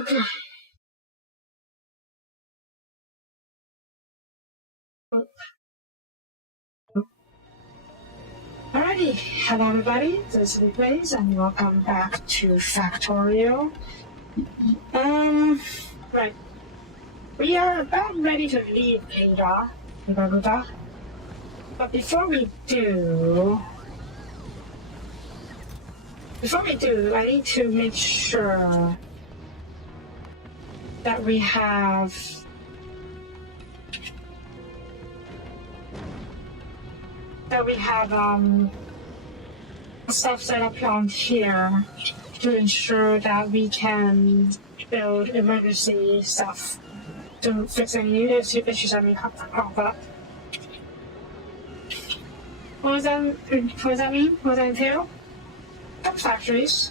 Okay. Alrighty, hello everybody, this is Blaze and welcome back to Factorio. Right. We are about ready to leave Gleba. But before we do, I need to make sure that we have stuff set up on here to ensure that we can build emergency stuff to fix any issues that may crop up. What does that mean? What does that entail? Factories.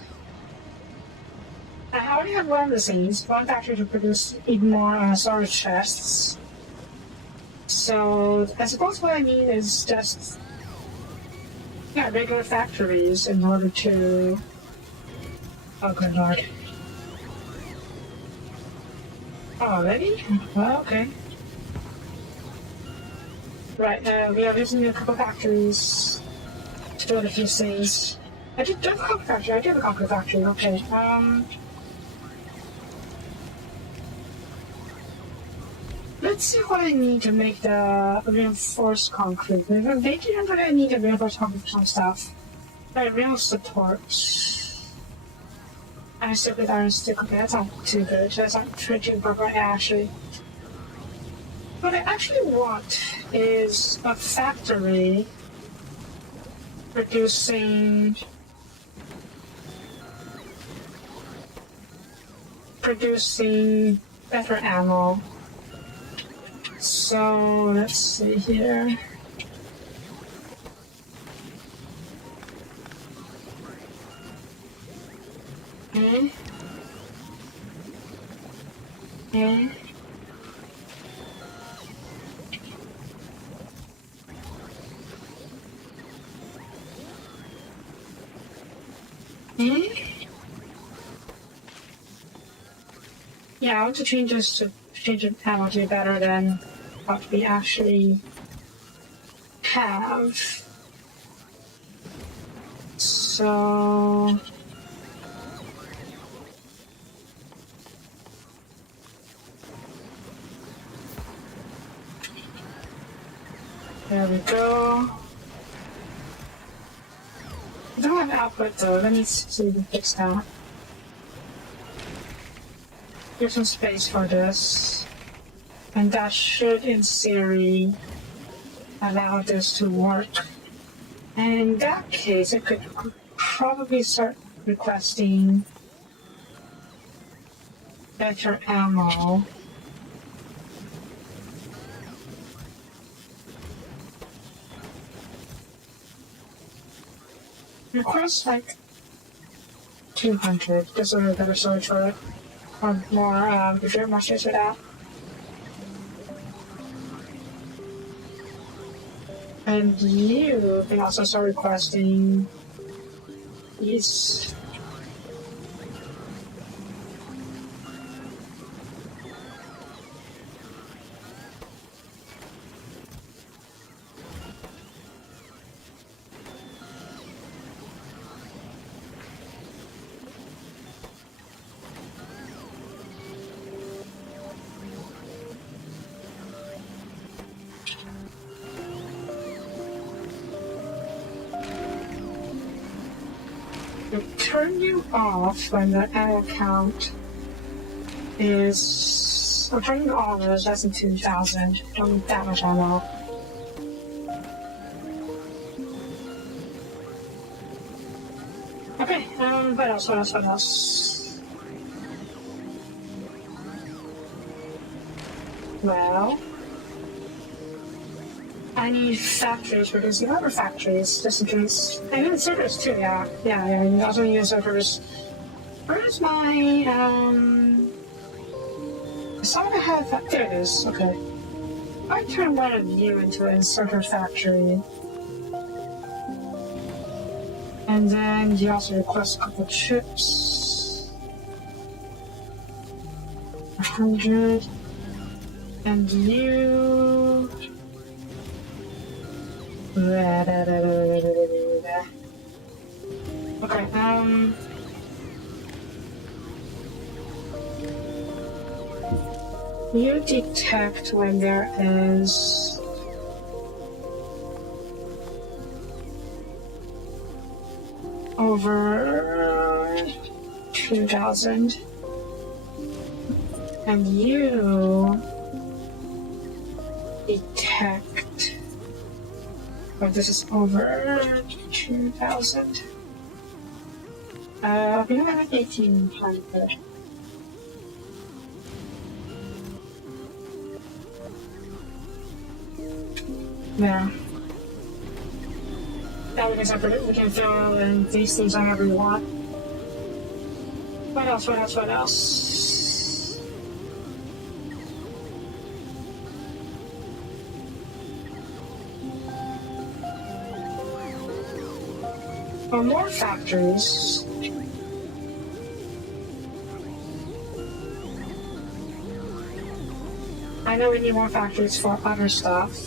I already have one of the things, one factory to produce even more storage chests. So I suppose what I mean is just regular factories in order to. Oh good lord. Oh, already? Well, okay. Right, we are using a couple factories to build a few things. I did have a concrete factory, okay. Let's see what I need to make the reinforced concrete. Maybe I need to reinforce concrete for some stuff. Right, rail support. Iron stick with iron stick, okay, that's not too good. That's not too good, actually. What I actually want is a factory producing better ammo. So let's see here. Okay. Yeah, I want to change the ammo to be better than what we actually have. So there we go. I don't have output though. Let me see if we fix that. Here's some space for this. And that should, in theory, allow this to work. And in that case, I could probably start requesting better ammo. Request like 200, just a better storage for it. Or more, if you're more serious with that. And you can also start requesting these. Turn you off when the ammo count is. I'm turning you on when it's less than 2,000. Don't need that much ammo. Okay, what else? Well, I need factories because you have factories, just in case. I need servers too, yeah. Yeah, you also need servers. Where's my, I saw I have, there it is, okay. I turn one of you into a server factory. And then you also request a couple chips. 100. And you... Okay, you detect when there is over 2,000, and you detect when this is over 2,000. We have 1,800. Yeah. Now we can throw in these things whenever we want. What else? Oh, more factories. I know we need more factories for other stuff,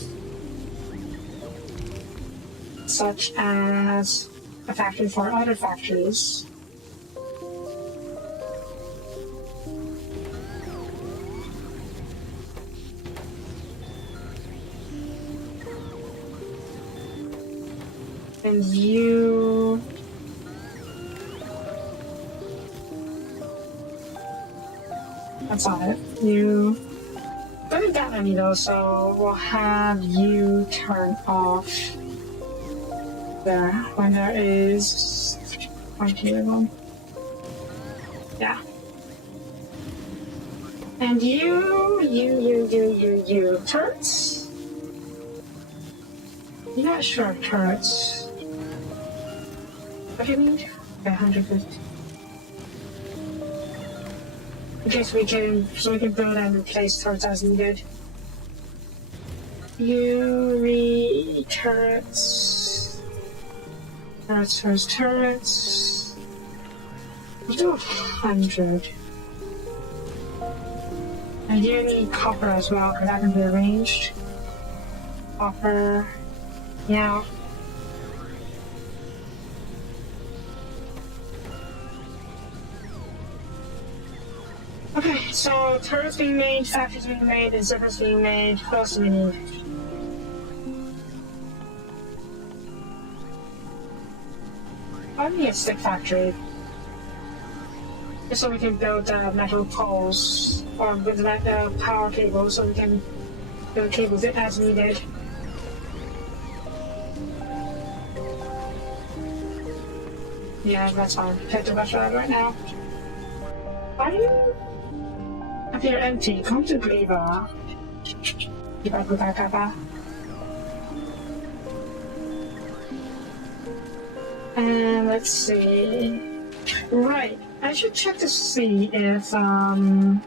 such as a factory for other factories. And you... That's not it. You... Don't need that many though, so we'll have you turn off there when there is 20 of them. Yeah. And you. Turrets? You're not sure of turrets. What do you need? Okay, 150. Okay, so we can build and replace turrets as needed. Turrets. Turrets. We'll do 100. And you need copper as well, because that can be arranged. Copper. Yeah. Okay, so turrets being made, factories being made, and servers being made. What else do we need? I need a stick factory. Just so we can build metal poles, or with the power cables, so we can build cables as needed. Yeah, that's fine. Head to Russia right now. Why do you appear empty? Come to Gleba. And let's see. Right. I should check to see if okay,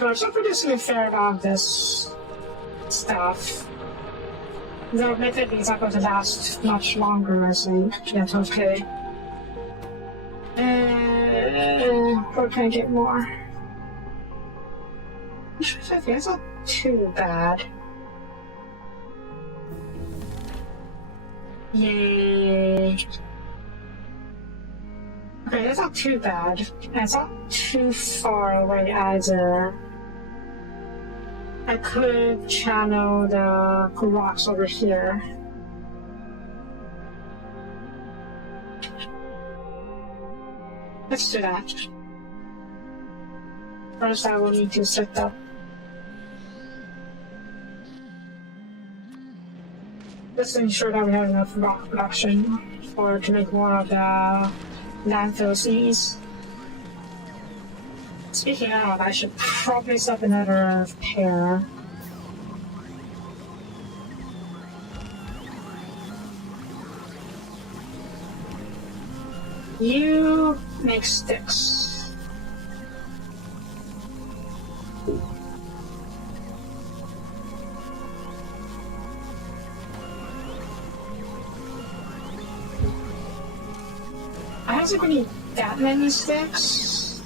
we're still producing a fair amount of this stuff. The method is not going to last much longer, I think. That's okay. Where can I get more? 50, that's not too bad. Yay. Okay, that's not too bad. And it's not too far away either. I could channel the rocks over here. Let's do that. First, I will need to set up. Just to ensure that we have enough rock production to make more of the landfill seas. Speaking of, I should probably set up another pair. You make sticks. I don't think we need that many sticks.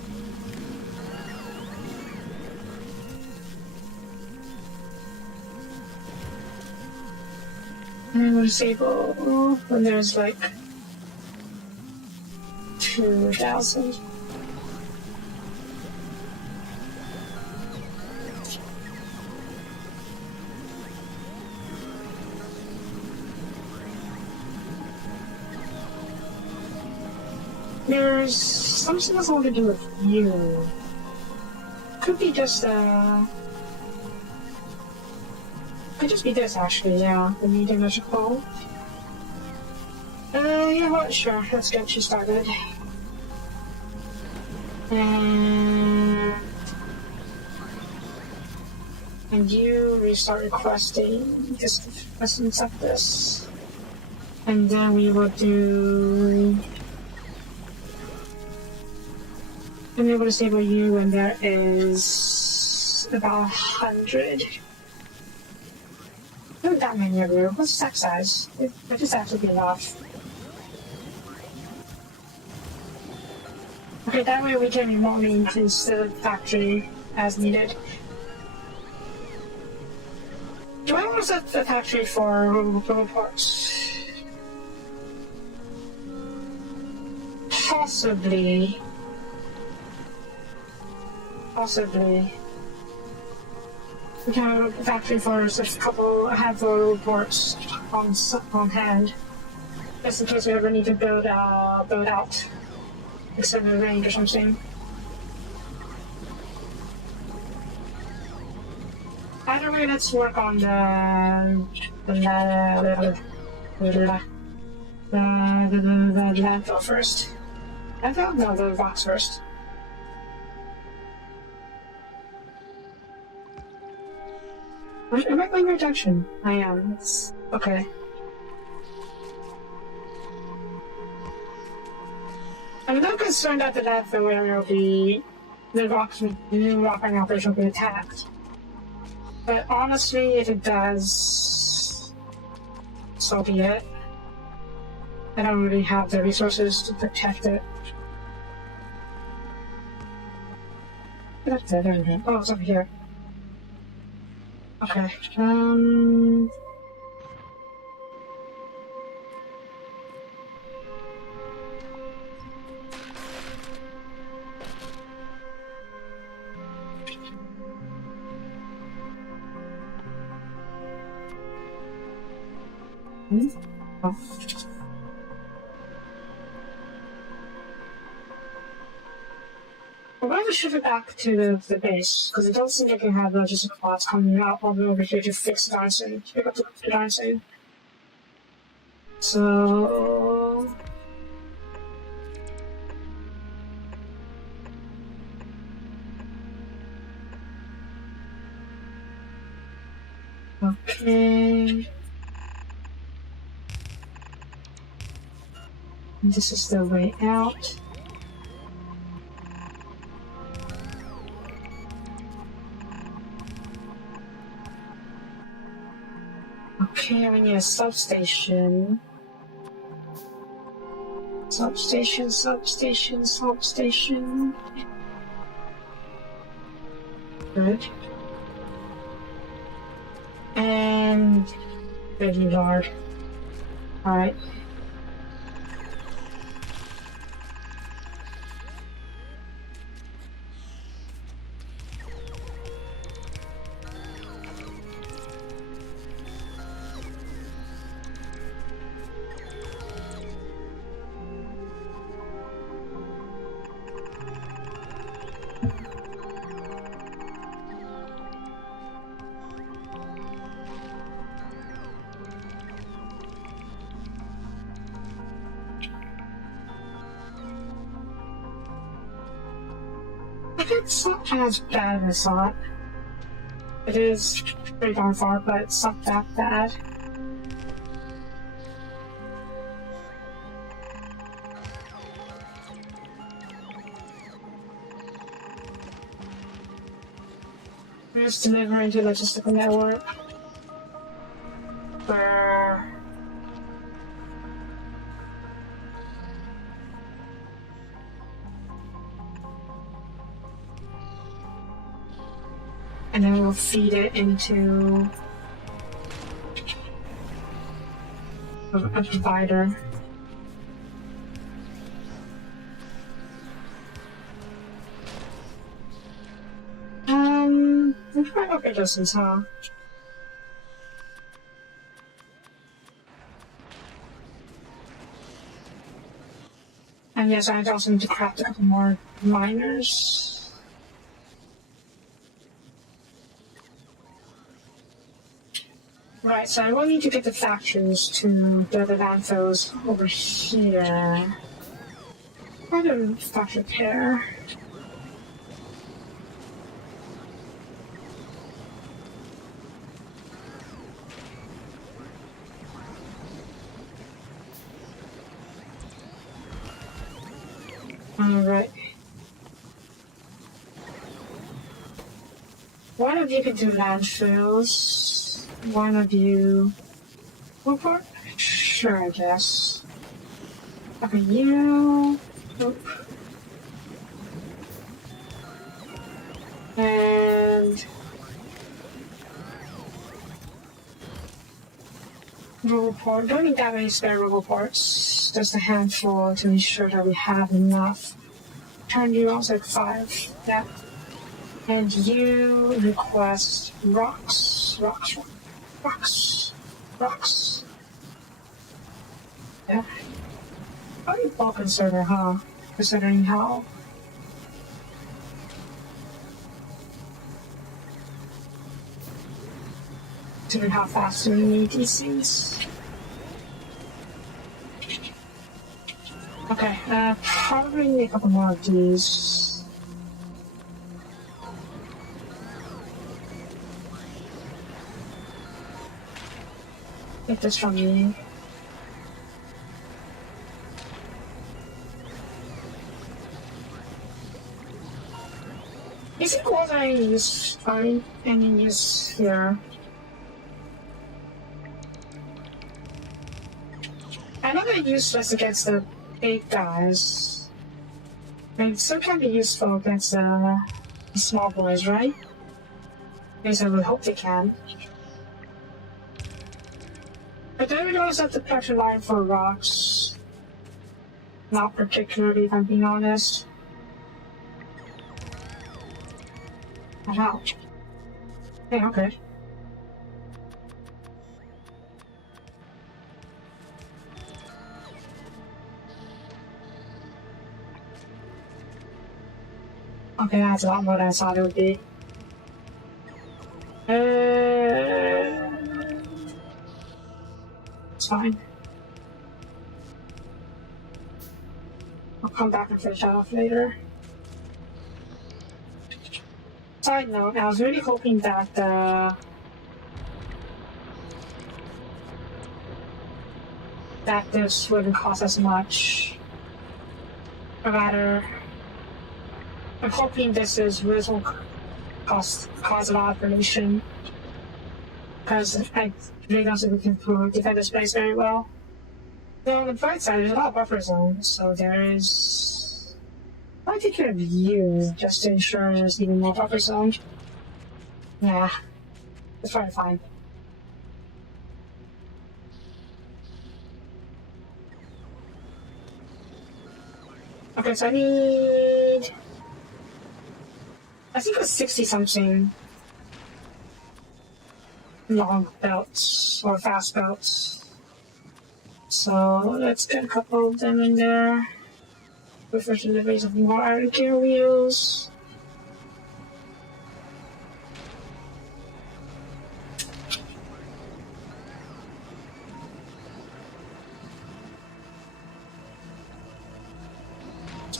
And we'll disable when there's like 2,000. There's something that's all to do with you. Could be just could just be this actually, yeah. The medium I should call. Yeah, well, sure, let's get you started. And you restart requesting, just requesting stuff this. And then we will do. I'm able to disable you when there is about 100. Not that many of you. What's the stack size? It just has to be enough. Okay, that way we can remotely increase the factory as needed. Do I want to set the factory for robot parts? Possibly. We can have a factory for just a handful of reports on hand, just in case we ever need to build out extended range or something. Either way, let's work on the landfill first. Landfill? No, the rocks first. Am I going your direction? I am. It's okay. I'm not concerned that the landfill area will be the new rock mining operation will be attacked. But honestly, if it does, so be it. I don't really have the resources to protect it. That's it, there. Oh, it's over here. Okay, Oh. I'm going to ship it back to the base, because it doesn't seem like you have logistic pods coming out all the way over here to fix the darn thing. Pick up the darn thing. So... Okay... This is the way out. Okay, we need a substation. Substation. Good. And... Graveyard yard. Alright. think it's not as bad as I thought. It is pretty darn far, but it's not that bad. We're just delivering to logistical network. Where and then we'll feed it into a provider. We probably look at distance, huh? And yes, I also need to craft a couple more miners. Right, so I will need to get the factories to the other landfills over here. Where do the factory repair? Alright. One of you can do landfills. One of you... Report? Sure, I guess. Okay, you... Oop. And... Report. Don't need that many spare reports. Just a handful to ensure that we have enough. Turn you on like 5. Yeah. And you request rocks. Yeah. Probably bulk inserter, huh? Considering how fast we need these things. Okay, probably need a couple more of these. Get this from me. Is it what I use? Find any use here? I know they're useless against the big guys. They still can be useful against the small boys, right? At least I would hope they can. But then we also have the pressure line for rocks. Not particularly, if I'm being honest. Wow. Hey, okay. Okay, that's a lot more than I thought it would be. It's fine. I'll come back and finish that off later. Side note, I was really hoping that that this wouldn't cost as much. Or rather, I'm hoping this won't cause a lot of pollution. Because I really don't think we can defend this place very well. So on the bright side, there's a lot of buffer zones, so there is... I think could have used just to ensure there's even more buffer zones. Yeah, it's probably fine. Okay, so I need... I think it was 60 something long belts or fast belts. So let's get a couple of them in there. With deliveries of more iron gear wheels.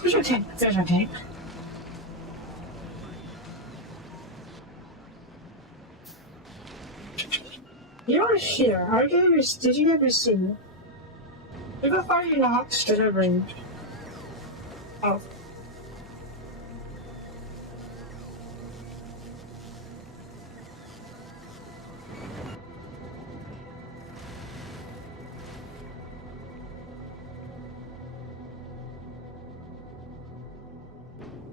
Where's our tank? There's our tank. You're here. Did you get received? Why are you not delivering? Oh.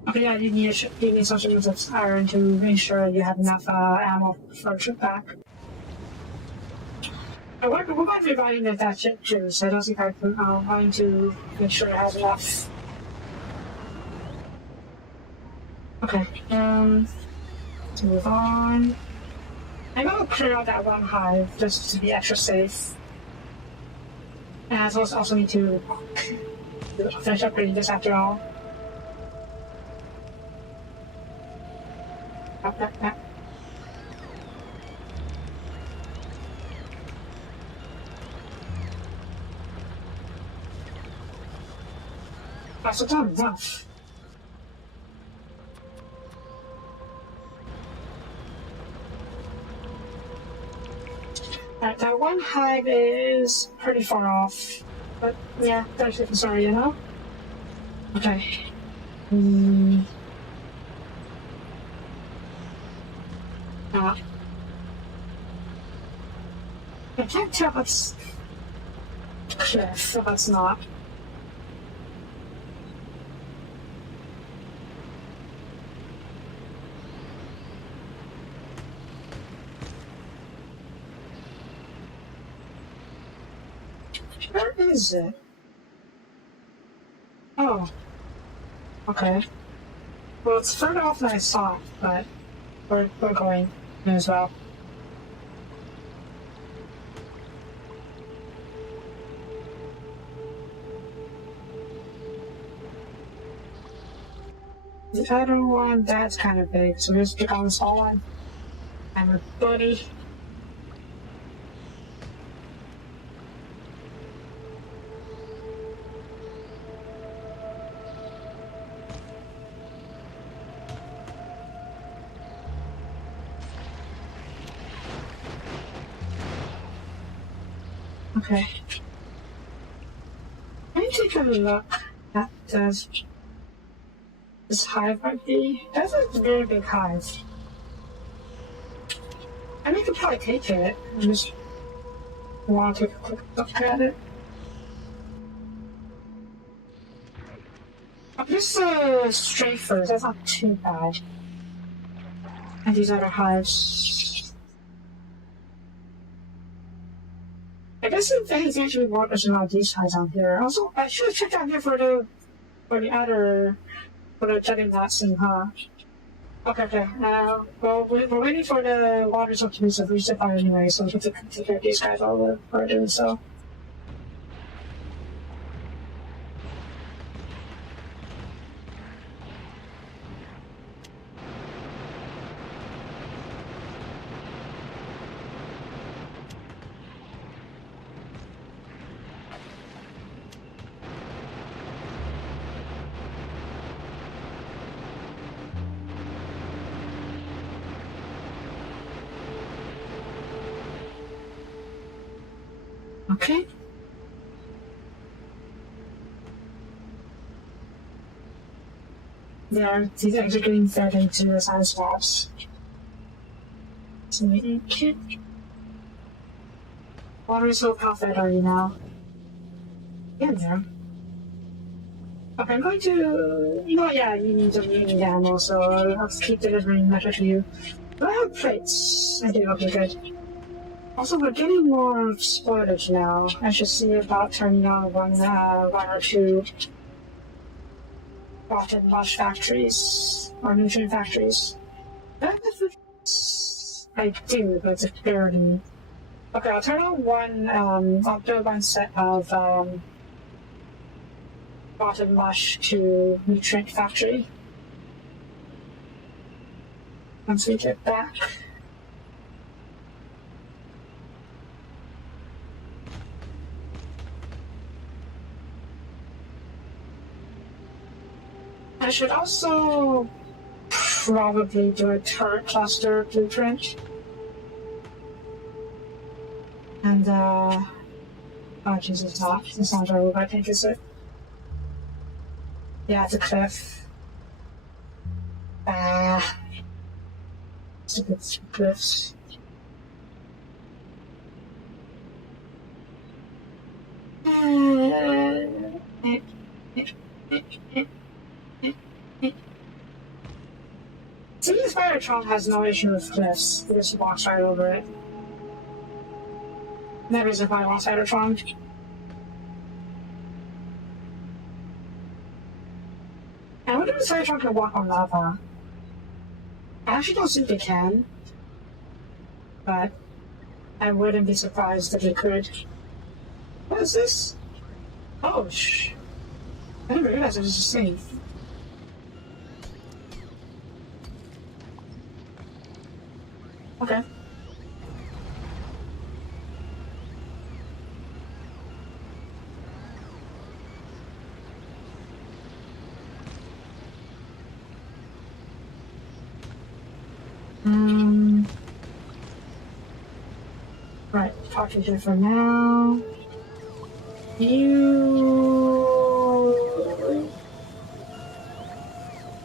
Okay, yeah, you need something with iron to make sure you have enough ammo for a trip back. We're going to be buying that ship too, so I don't think I'm going to make sure it has enough. Okay, let's move on. I'm going to clear out that one hive just to be extra safe. And I also need to finish upgrading this after all. Yep. That's not enough. Alright, that one hive is pretty far off. But yeah, that's a different story, you know? Okay. I can't tell if it's cliff, if it's not. Where is it? Oh. Okay. Well, it's further off than I thought, but we're going as well. The other one, that's kind of big, so we'll just pick on the small one. I'm a buddy. Okay. Let me take a look at this hive might be. That's a very big hive. I mean, I could probably take it. I just want to take a quick look at it. Just strafers, that's not too bad. And these other hives. I guess if there's actually more personal of these hives on here. Also, I should have checked down here for the jetting that scene, huh? Okay. Well, we're waiting for the water to be resupply anyway, so we have to take care of these guys while we're doing so. Okay. Yeah, these are getting fed into the science swabs. So we kit. Water is so half fed already now. Yeah, there. Okay, I'm going to. You know what? Yeah, you need ammo, so I'll keep delivering metal to you. Do I have plates? I do. Okay, good. Also, we're getting more spoilage now. I should see about turning on one or two bottom mush factories or nutrient factories. I do, but it's barely. Okay, I'll turn on one. I'll do one set of bottom mush to nutrient factory. Once we get back. I should also probably do a turret cluster blueprint. And oh Jesus, it's not a roof, I think, is it? Yeah, it's a cliff. Stupid cliffs. See, this Spider-Tron has no issue with cliffs. He just walks right over it. That is if I want Spider-Tron. I wonder if Spider-Tron can walk on lava. I actually don't think they can. But I wouldn't be surprised if they could. What is this? Oh, I didn't realize it was a safe. Okay. Right, talk to you for now.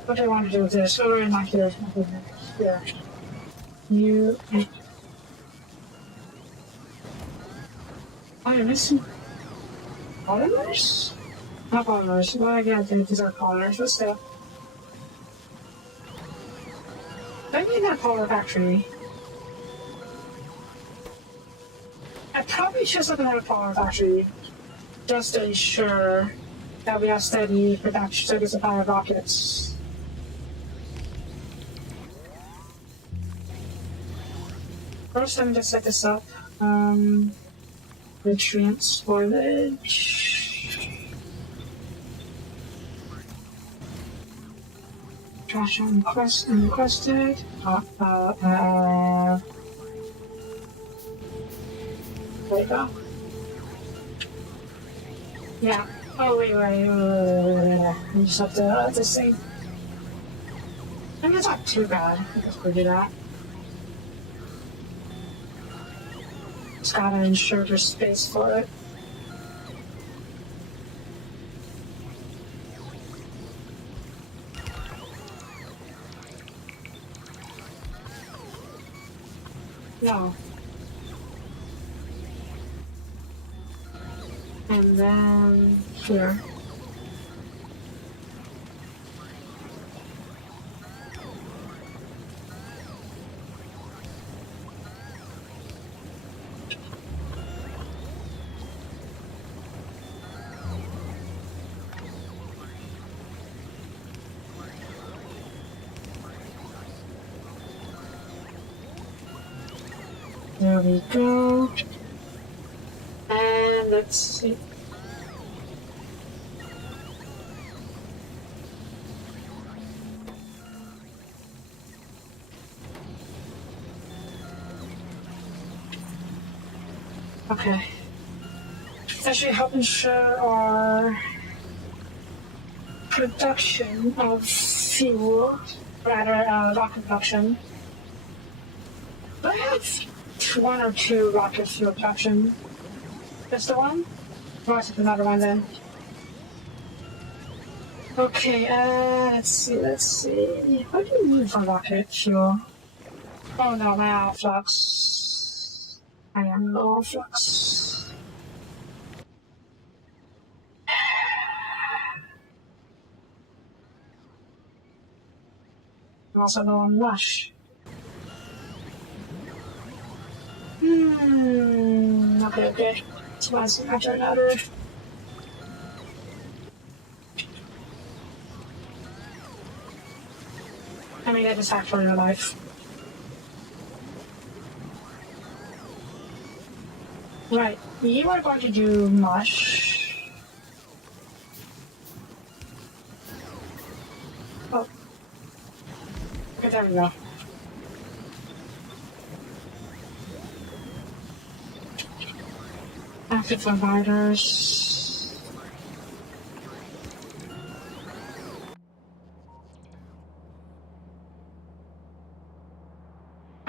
What do I want to do with this? Oh, not here. Here. You. Oh, you're missing polymers? Not polymers. Well, I can't think these are polymers, but still. I need that polymer factory. I probably should have another polymer factory just to ensure that we have steady production, steady supply of rockets. First, let me just set this up. Nutrient spoilage. Trash unrequested. There you go. Yeah. Oh, wait. I just have to this thing. I mean, it's not too bad. I guess we'll do that. Just gotta ensure there's space for it. No. And then here. There we go. And let's see. Okay. That should help ensure our production of fuel, rather rocket production. Do I have one or two rocket fuel production? Just the one? Or is it another one then? Okay, let's see. What do you need for rocket fuel? Oh no, my flux. I am low flux. I'm also low on rush. Okay. So that's after another. I mean, I just hacked for your life. Right, you are going to do mush. Oh. Okay, there we go. Active providers.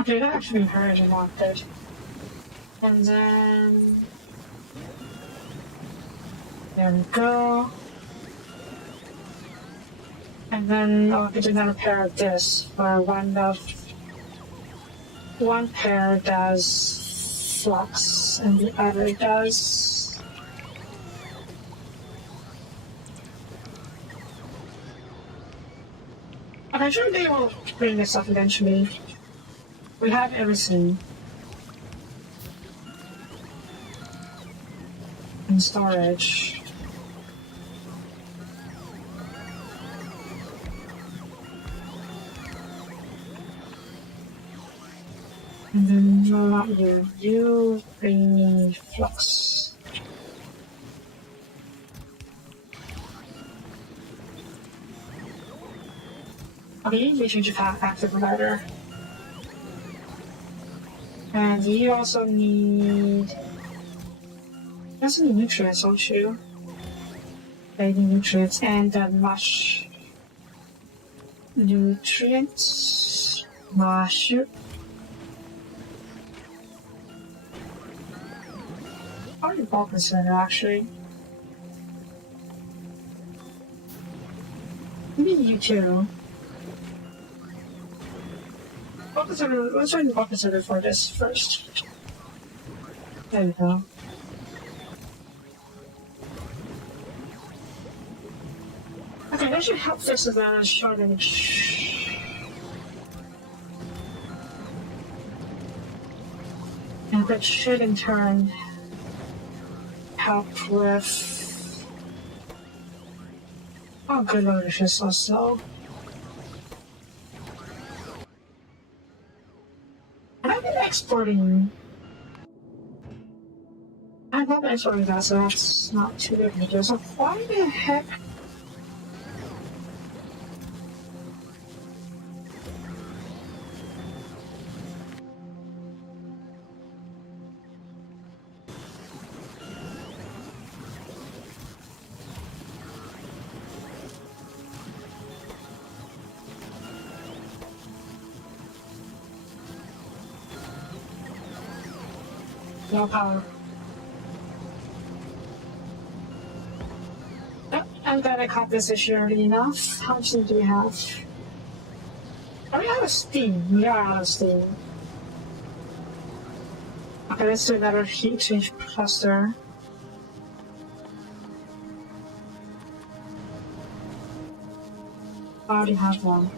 Okay, that actually encouraging one good. And then there we go. And then I'll get another pair of this where one pair does flux and the other does. I'm sure they will bring this up eventually. We have everything in storage. And then you bring me flux. Okay, we change the active provider. And you also need nutrients, don't you? Baby nutrients and mush nutrients. Probably bulk center actually. Maybe you too. Let's try the bulk center for this first. There we go. Okay, that should help fix the shortage. And that should in turn help with good ownership also. And I've been exporting. I love exporting that, so that's not too big of a deal. So why the heck? No power. Oh, I'm glad I caught this issue early enough. How much do we have? Are we out of steam? We are out of steam. Okay, let's do another heat exchange cluster. I already have one.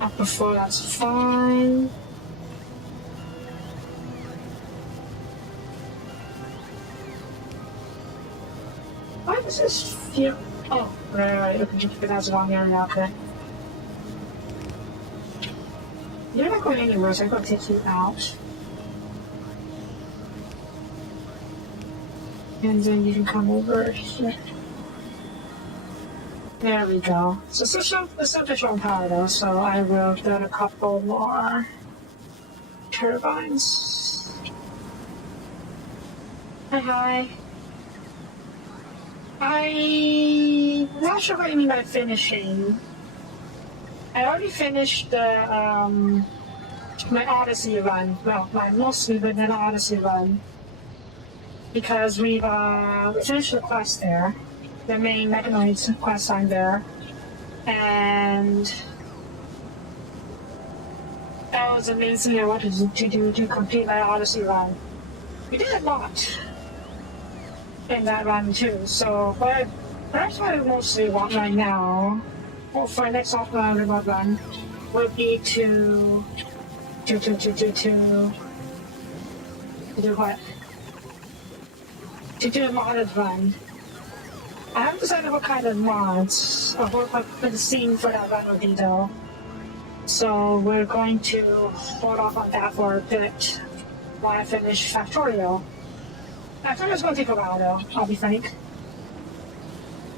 Up before, that's fine. Why does this feel? Oh, right. Okay, that's wrong area. Okay. You're not going anywhere, so I'm going to take you out. And then you can come over here. There we go. So it's still showing power though, so I will get a couple more turbines. Hi. I'm not sure what you mean by finishing. I already finished the my Odyssey run. Well, my mostly vanilla Odyssey run. Because we've finished the quest there. The main Mechanoids quest line there. And that was amazing. I wanted to complete my Odyssey run. We did a lot in that run too. So that's what I mostly want right now. Well, for the next offline remote run would be to do what? To do a modded run. I haven't decided what kind of mods or what the scene for that run would be though. So we're going to hold off on that for a bit while I finish Factorio. Factorio's going to take a while though, I'll be frank.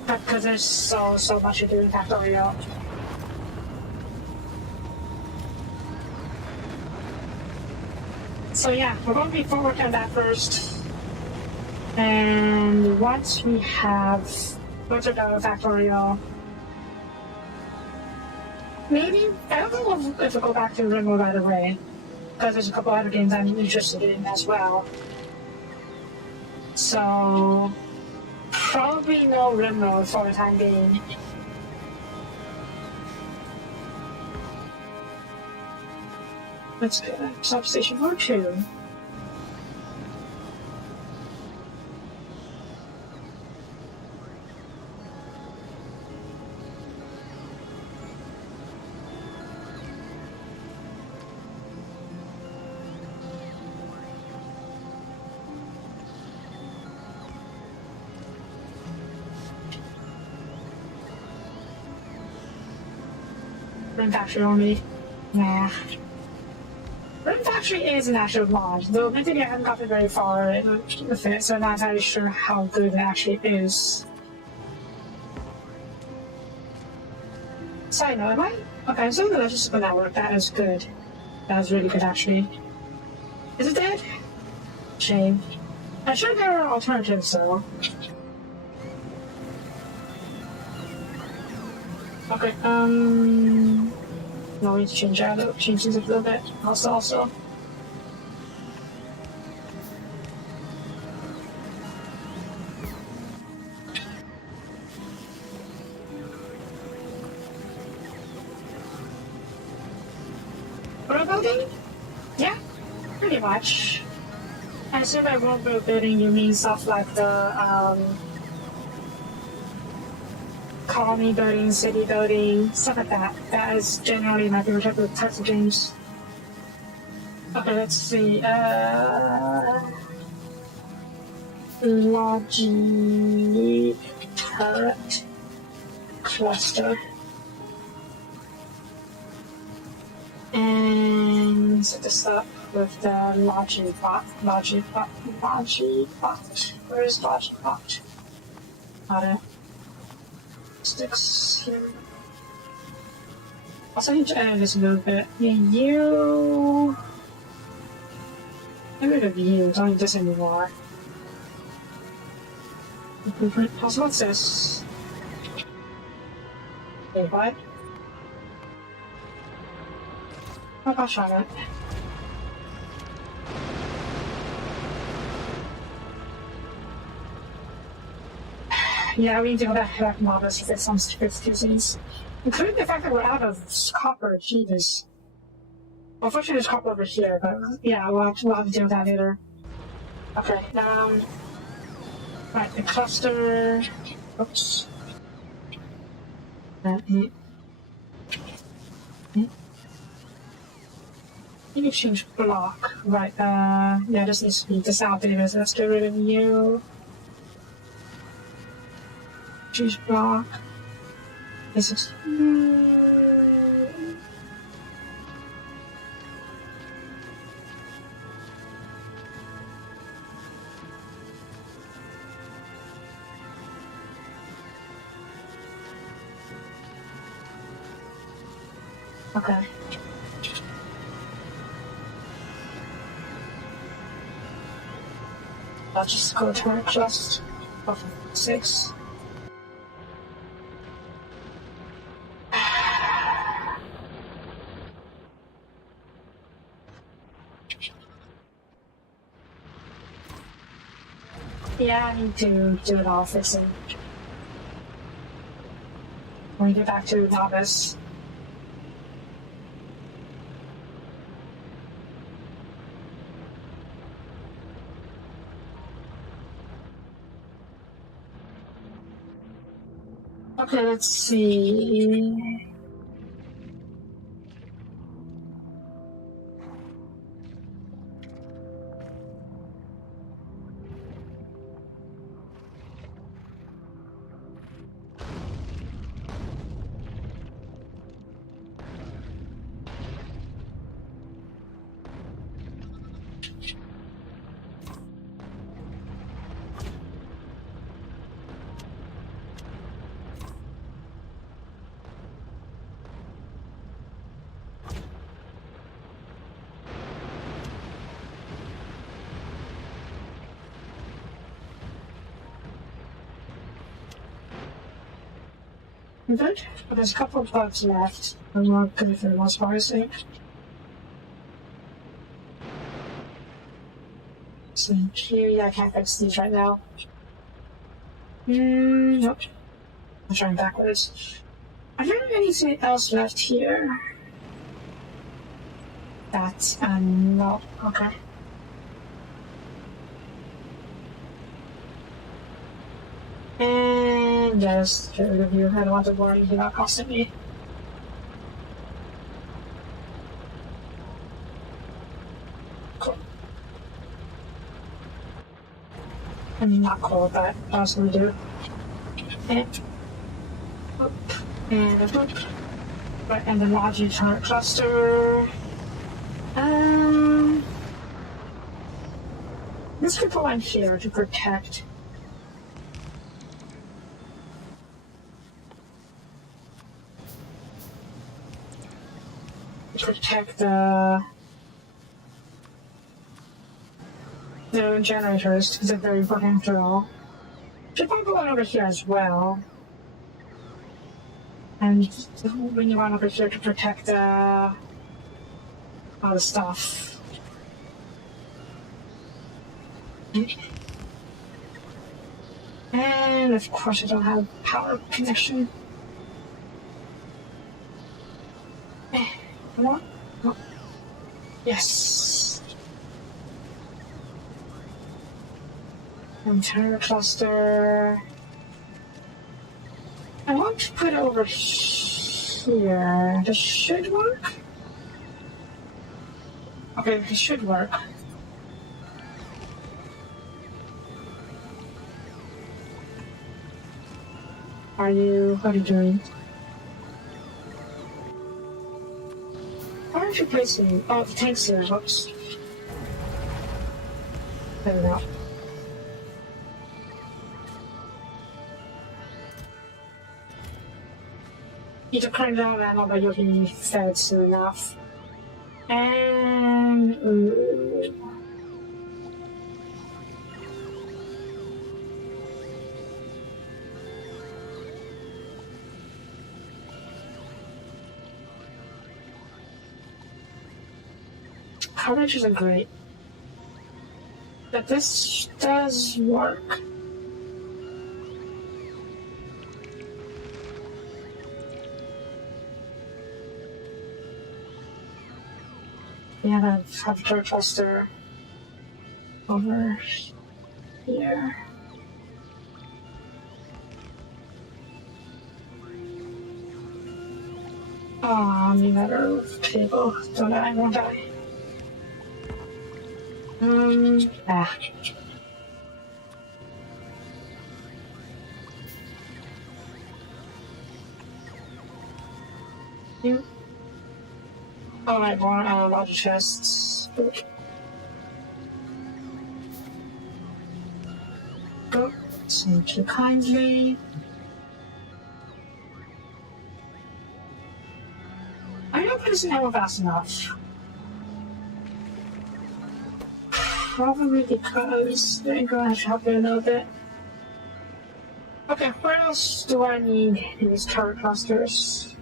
Because there's so much to do in Factorio. So yeah, we're going to be working on that first. And once we have looked at the Factorio, maybe, I don't know if we'll go back to Rimworld right away, because there's a couple other games I'm interested in as well. So, probably no Rimworld for the time being. Let's go to Substation 4-2. Rim Factory only. Nah. Rim Factory is an actual mod, though admittedly I haven't gotten very far with it, so I'm not entirely sure how good it actually is. Side note, am I? Okay, so the logistical network, that is good. That is really good actually. Is it dead? Shame. I'm sure there are alternatives though. Okay, no, we need to change things a little bit. Also. Road building? Yeah, pretty much. I assume by road building you mean stuff like the, colony building, city building, stuff like that. That is generally my favorite types of games. Okay, let's see. Logi turret cluster. And set this up with the Logi bot. Where is Logi bot? Got it. Sticks here. Also, I need to edit this a little bit. Yeah, you. Get rid of you. Don't need this anymore. Improvement. Also, what's this? Wait, what? Oh gosh, on it. Yeah, we need to go back to models to get some stupid disease. Including the fact that we're out of copper, Jesus. Well, unfortunately there's copper over here, but yeah, we'll have to deal with that later. Okay, right, the cluster. Oops. You can change block. Right, yeah, this needs to be disabled, so let's get rid of you. Choose block. This is. Okay. I'll just go to adjust of 6. Yeah, I need to do it all fixing. When we get back to novice. Okay, let's see. Good. But there's a couple of bugs left. I'm not good for the most part, I think. So here, I can't fix these right now. Nope. I'm trying backwards. Are there anything else left here? That's no. Okay. And just get rid of you. I don't want to worry about constantly. Cool. I mean, not cool, but also do. And up, and up. Right, and the logic chart cluster. Let's put the line here to protect. Protect the generators, because they're very important after all. Should put one over here as well. And we need one over here to protect all the stuff. And of course I don't have power connection. Come on. Oh. Yes. Entire cluster. I want to put it over here. This should work. Okay, it should work. What are you doing? Why aren't you placing? Oh, the tank's here. Whoops. There we go. Need to climb down ammo, but you'll be fed soon enough. And coverage isn't great, but this does work. We have a Factorio cluster over here. Oh, I need another table. Don't die, won't die. Ah. You? Alright, more larger chests. Go. Thank you kindly. I'm not placing ammo fast enough. Probably because they're going to help me a little bit. Okay, where else do I need these turret clusters?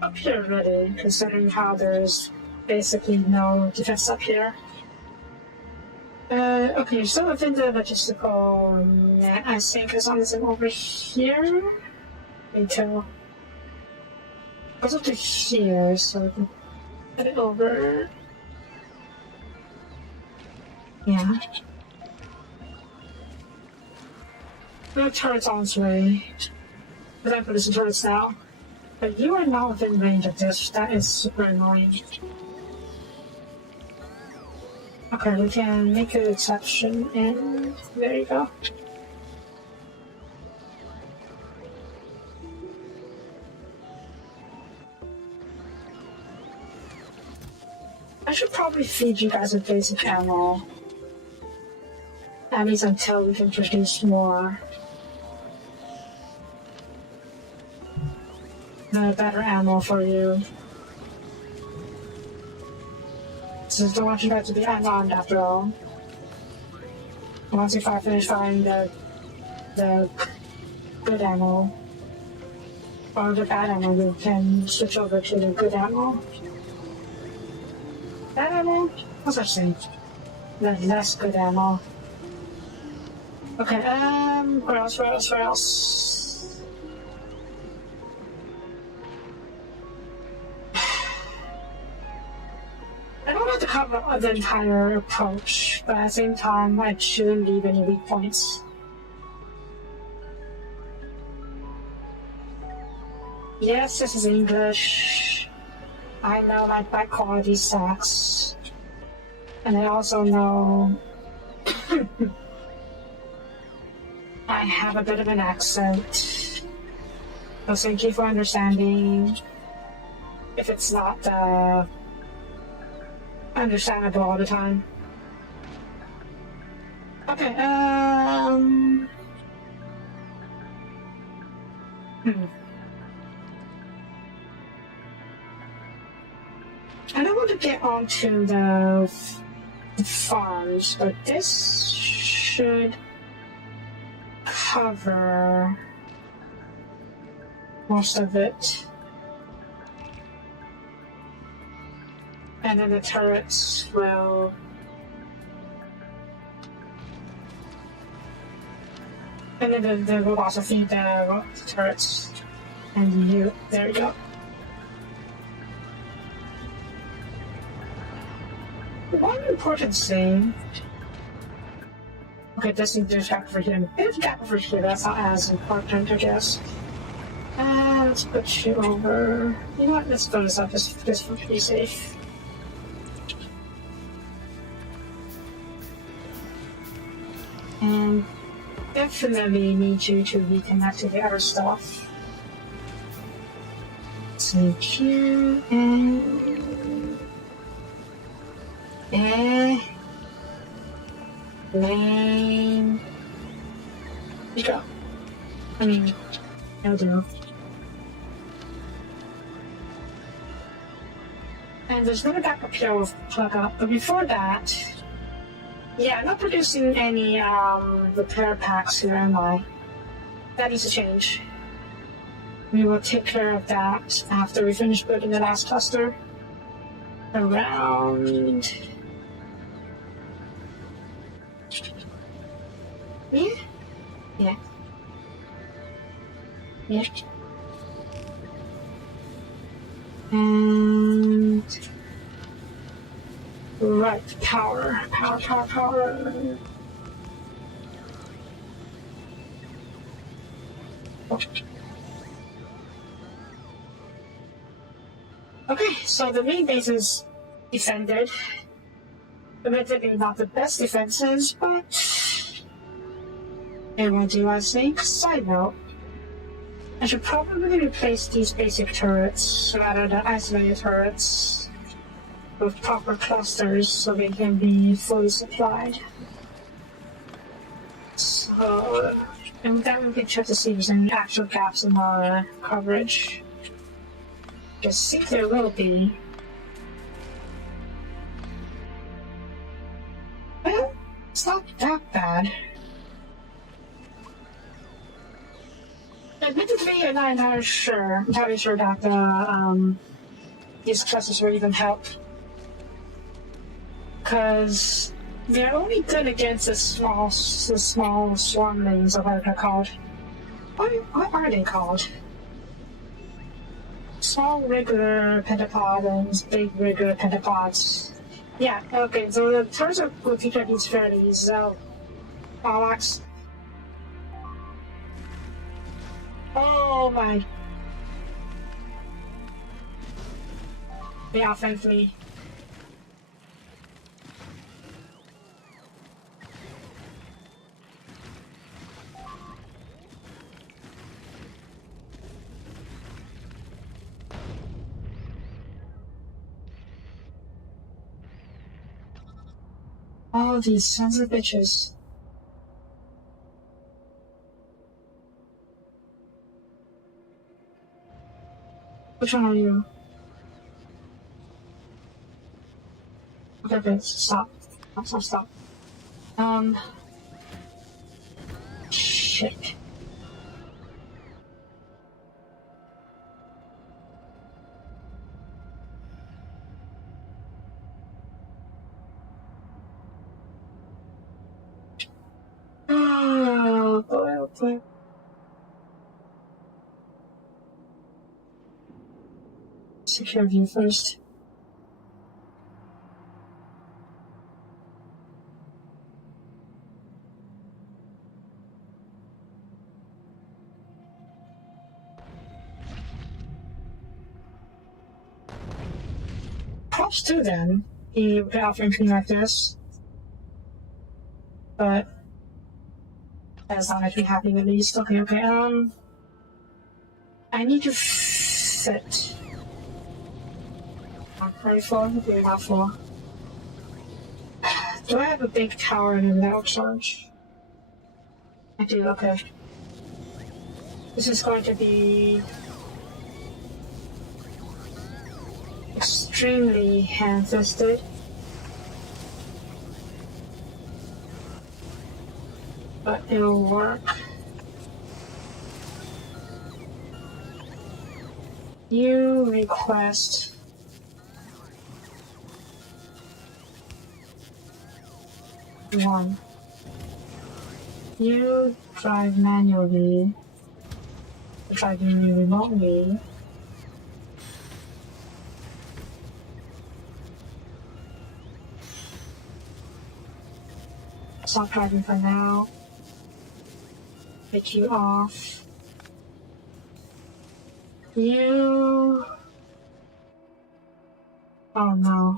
Up here already, considering how there's basically no defense up here. Okay, so within the logistical net, I think there's something over here. Until goes up to here, so we can put it over. Yeah. The turret's on its way. But I put this in turrets now. But you are not within range of this. That is super annoying. Okay, we can make an exception, and there you go. I should probably feed you guys with basic ammo. That means until we can produce more. The better ammo for you. So I don't want you guys to be unarmed after all. Once you finish firing the the good ammo. Or the bad ammo, you can switch over to the good ammo. Bad ammo? What's that saying? The less good ammo. Okay, where else? I don't want to cover the entire approach, but at the same time, I shouldn't leave any weak points. Yes, this is English. I know my bad quality sucks. And I also know I have a bit of an accent. So thank you for understanding. If it's not understandable all the time. Okay, I don't want to get onto the farms, but this should cover most of it. And then the turrets will... And then the robots will feed the turrets. And you... There you go. One important thing... Okay, this is there's gap over here. There's gap over here, that's not as important, I guess. Let's put you over... You know what, let's fill this up just for to be safe. And definitely need you to reconnect to the other stuff. Thank you, and... Lane... You go. I mean, I'll do. And there's another backup here we'll plug up, but before that... Yeah, I'm not producing any repair packs here, am I? That needs to change. We will take care of that after we finish building the last cluster. Around... Yeah? Yeah. Yeah. And... Right, power. Okay, so the main base is defended. Admittedly not the best defenses, but it will do, I think. Side note, I should probably replace these basic turrets rather than isolated turrets with proper clusters so they can be fully supplied. So, and then we can check to see if there's any actual gaps in our coverage. I think there will be. Well, it's not that bad. Admittedly, I'm not entirely sure that these clusters will even help. Because they're only good against the small swarmlings, or what they're called. What are they called? Small regular pentapods and big regular pentapods. Yeah, okay, so the turrets will take care of these fairly easily. Bollocks. Oh my. Yeah, thankfully. Oh, these sons of bitches. Which one are you? Okay, stop. Stop. shit. Oh boy, oh boy. Secure view first. Props to them. He would offer anything like this. But that's not make me happy at least. Okay, okay, I need to fit. I'm pretty full, maybe not full. Do I have a big tower in the charge? I do, okay. This is going to be extremely hand-fisted. But it'll work. You request one. You drive manually. Driving remotely. Stop driving for now. Pick you off. You. Oh no.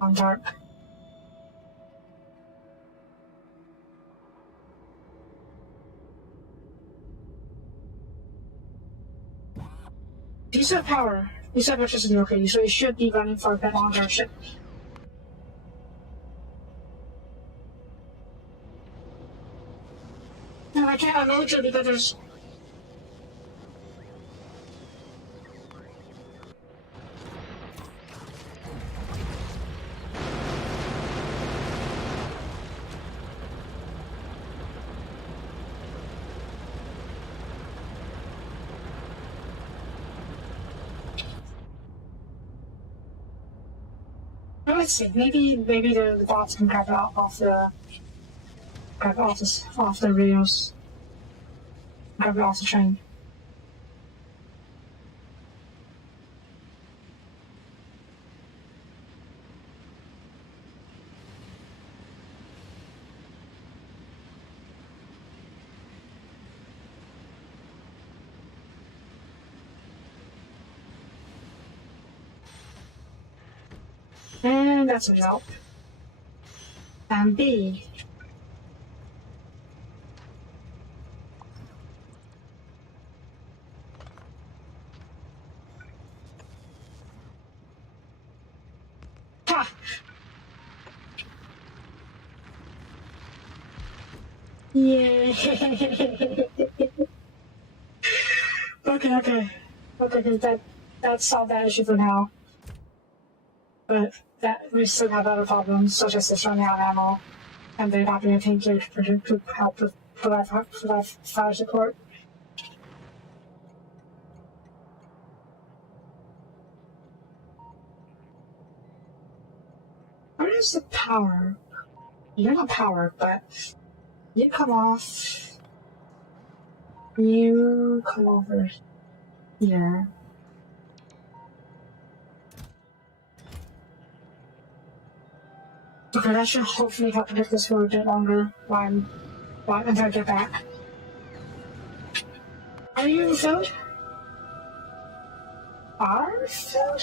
I'm dark. These have power. These have electricity, okay, so you should be running for a bit longer ship. No, I can't unload you because there's. Well, let's see. Maybe the bots can grab it off the rails. Grab it off the train. And that's a help. And B. Ha! Yeah. Okay. That solved that issue for now. But that we still have other problems, such as just running out of ammo, and they're not doing anything to help provide fire support. Where is the power? You're not powered, but you come off. You come over here. Okay, that should hopefully help make this for a bit longer until I get back. Are you filled? Are filled?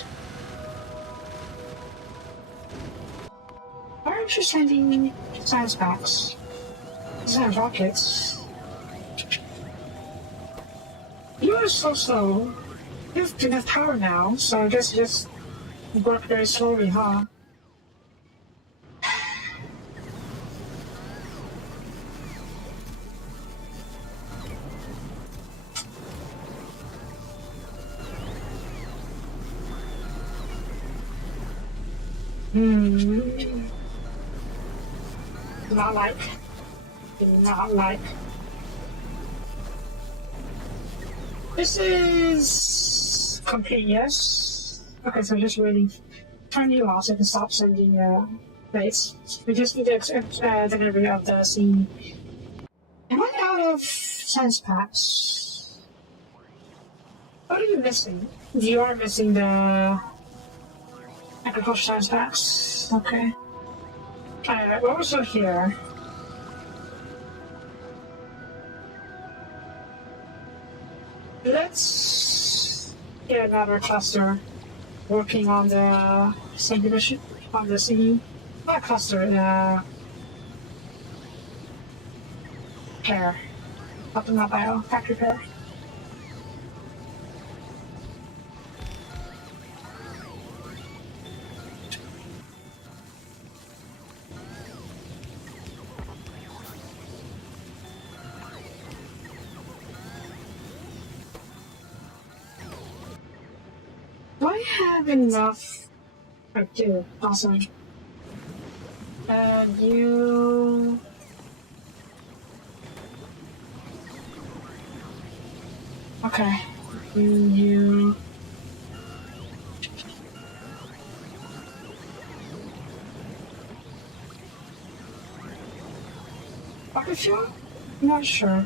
Why aren't you sending science packs? These are rockets. You are so slow. You have enough power now, so I guess you just work very slowly, huh? Not like. do not like. This is complete, yes. Okay, so just waiting. Turn you off so I can stop sending plates. We just need to delivery of the scene. Am I out of sense packs? What are you missing? You are missing the agriculture science packs. Okay. We're also here. Let's get another cluster working on the subdivision, on the city. Not cluster, pair. Not bio, factory pair. Do I have enough? I do. Awesome. You... Okay. You... Rocket fuel? I'm not sure.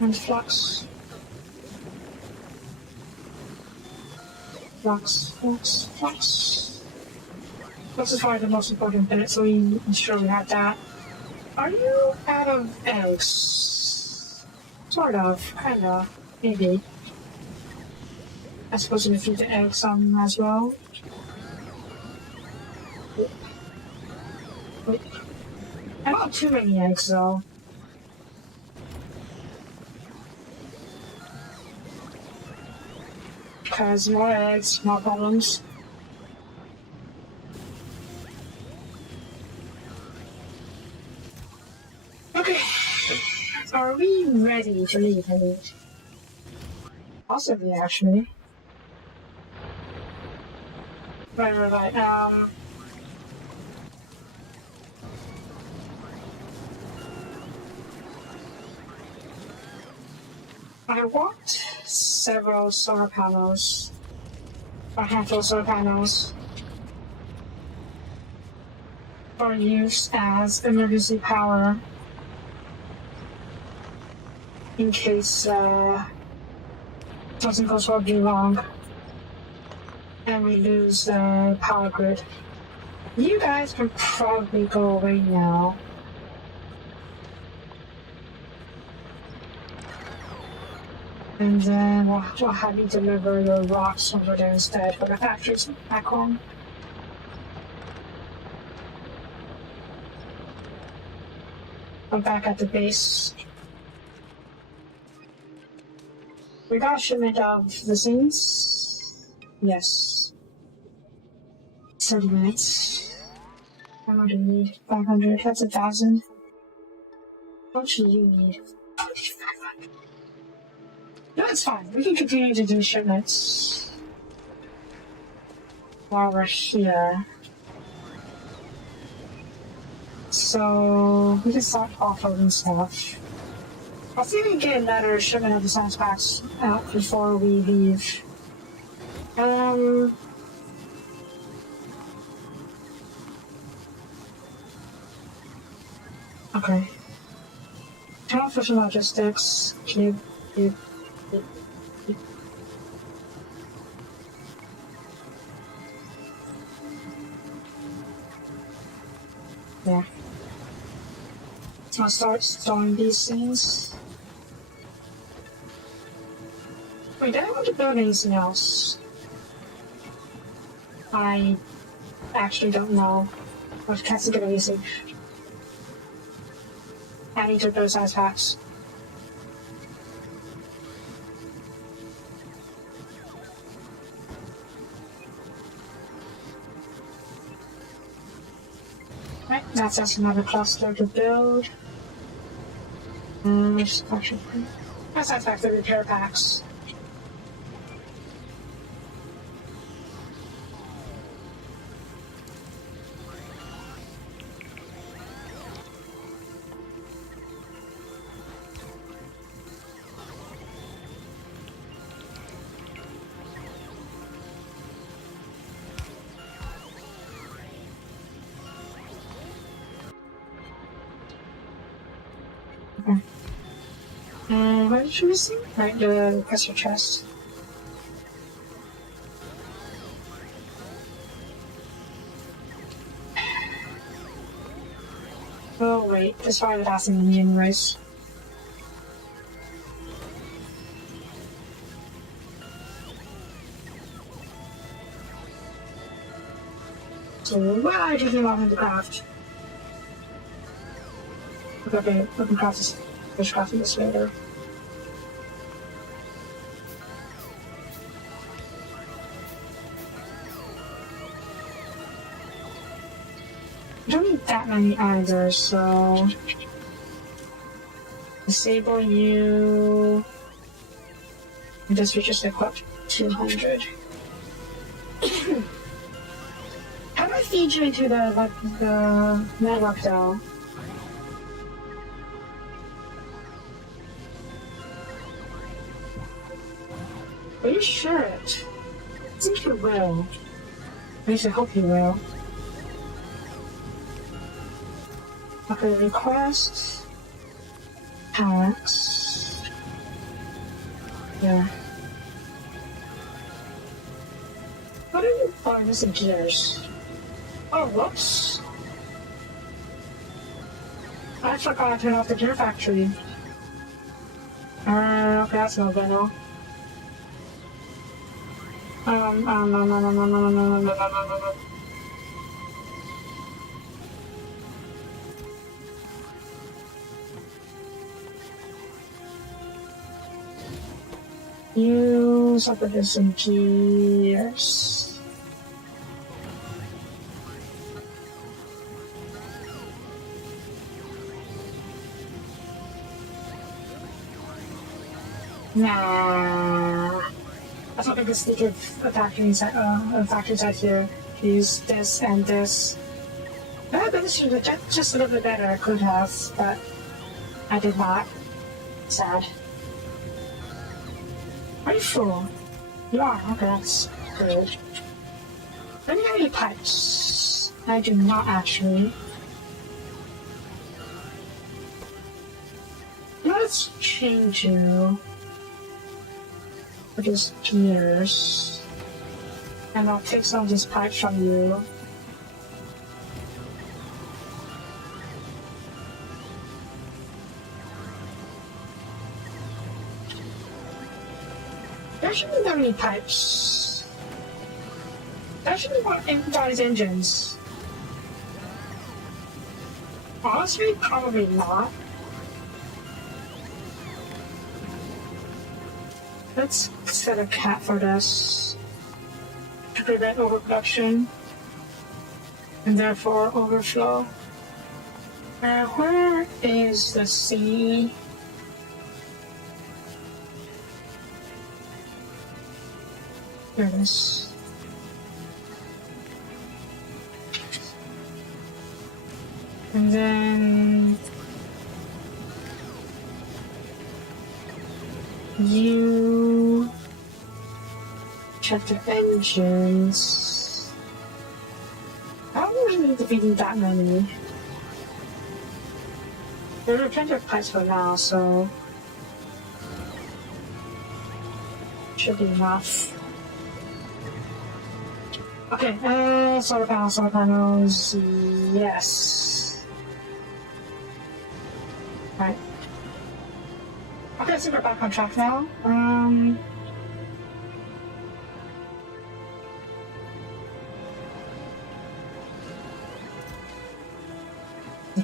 And flux. Flux. Flux is probably the most important bit, so we ensure we have that. Are you out of eggs? Sort of, kinda, maybe. I suppose you can feed the eggs on as well. Wait. I don't have too many eggs though. Because more eggs, more problems. Okay. Are we ready to leave? I mean, possibly, actually. Right. I want several solar panels, or a handful of solar panels, for use as emergency power in case something goes horribly wrong and we lose the power grid. You guys can probably go away now. And then we'll have you deliver your rocks over there instead for the factories back home. I'm back at the base. We got a shipment of the things. Yes. 30 minutes. How much do you need? 500. That's 1,000. How much do you need? 500. No, it's fine. We can continue to do shipments while we're here. So we can start offloading stuff. I'll see if we can get another shipment of the science packs out before we leave. Okay. Turn off official logistics. Cube. There. So I'll start storing these things. Wait, did I want to build anything else? I actually don't know. I can't think of anything. I need to build size packs. Right, that's just another cluster to build. That's back the repair packs. what did you missing? Right, the pressure chest. Oh wait, this one was asking me anyways. So what are you taking about the craft? Okay, we can craft this. Finish crafting this later. I don't need that many either, so disable you. And this we just equipped 200. How do I feed you into the network though? Are you sure? I think you will. At least I hope you will. Okay, request. Packs. Yeah. What are you? Oh, I'm missing gears. Oh, whoops. I forgot to turn off the gear factory. Okay, that's no good now. No. Use up with some gears. Nah. I thought I could stick a factory inside here. Use this and this. But this should have just a little bit better. I could have, but I did not. Sad. Are you sure? You are? Okay, that's good. Let me have any pipes. I do not actually. Let's change you. For just gears. And I'll take some of these pipes from you. There shouldn't be that many pipes. There shouldn't be more these engines. Honestly, probably not. Let's set a cap for this to prevent overproduction and therefore overflow. Where is the sea? There it is. And then you check the engines. I don't really need to be that many. There are plenty of pipes for now, so should be enough. Okay, solar panels, yes. Right. Okay, so we're back on track now.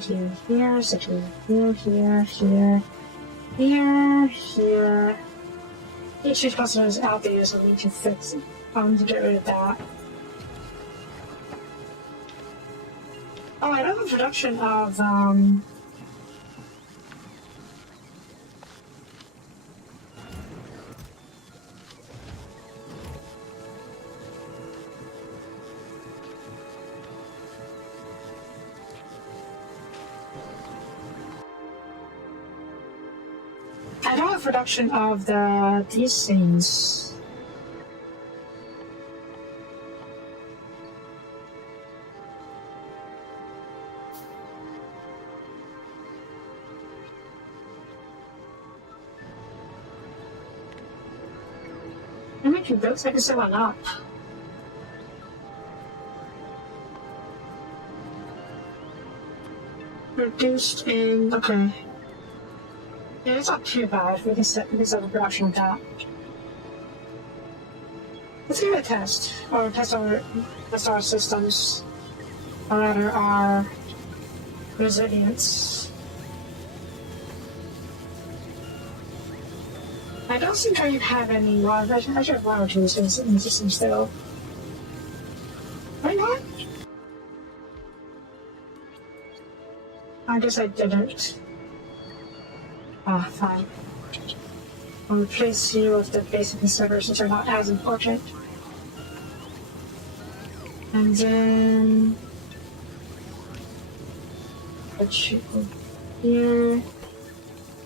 Here, here, here. Each customer is out there, so we need to fix it. To get rid of that. Oh, I love the production of, I love the production of these things. I mean, it looks like it's still up. Reduced in, okay. Yeah, it's not too bad for this overproduction of that. Let's give it a test, or test our systems, or rather our resilience. I don't think I have any water. I should have water tools in the system still. Why not? I guess I didn't. Ah, fine. I'll replace you with the basic inserters, which are not as important. And then put you here.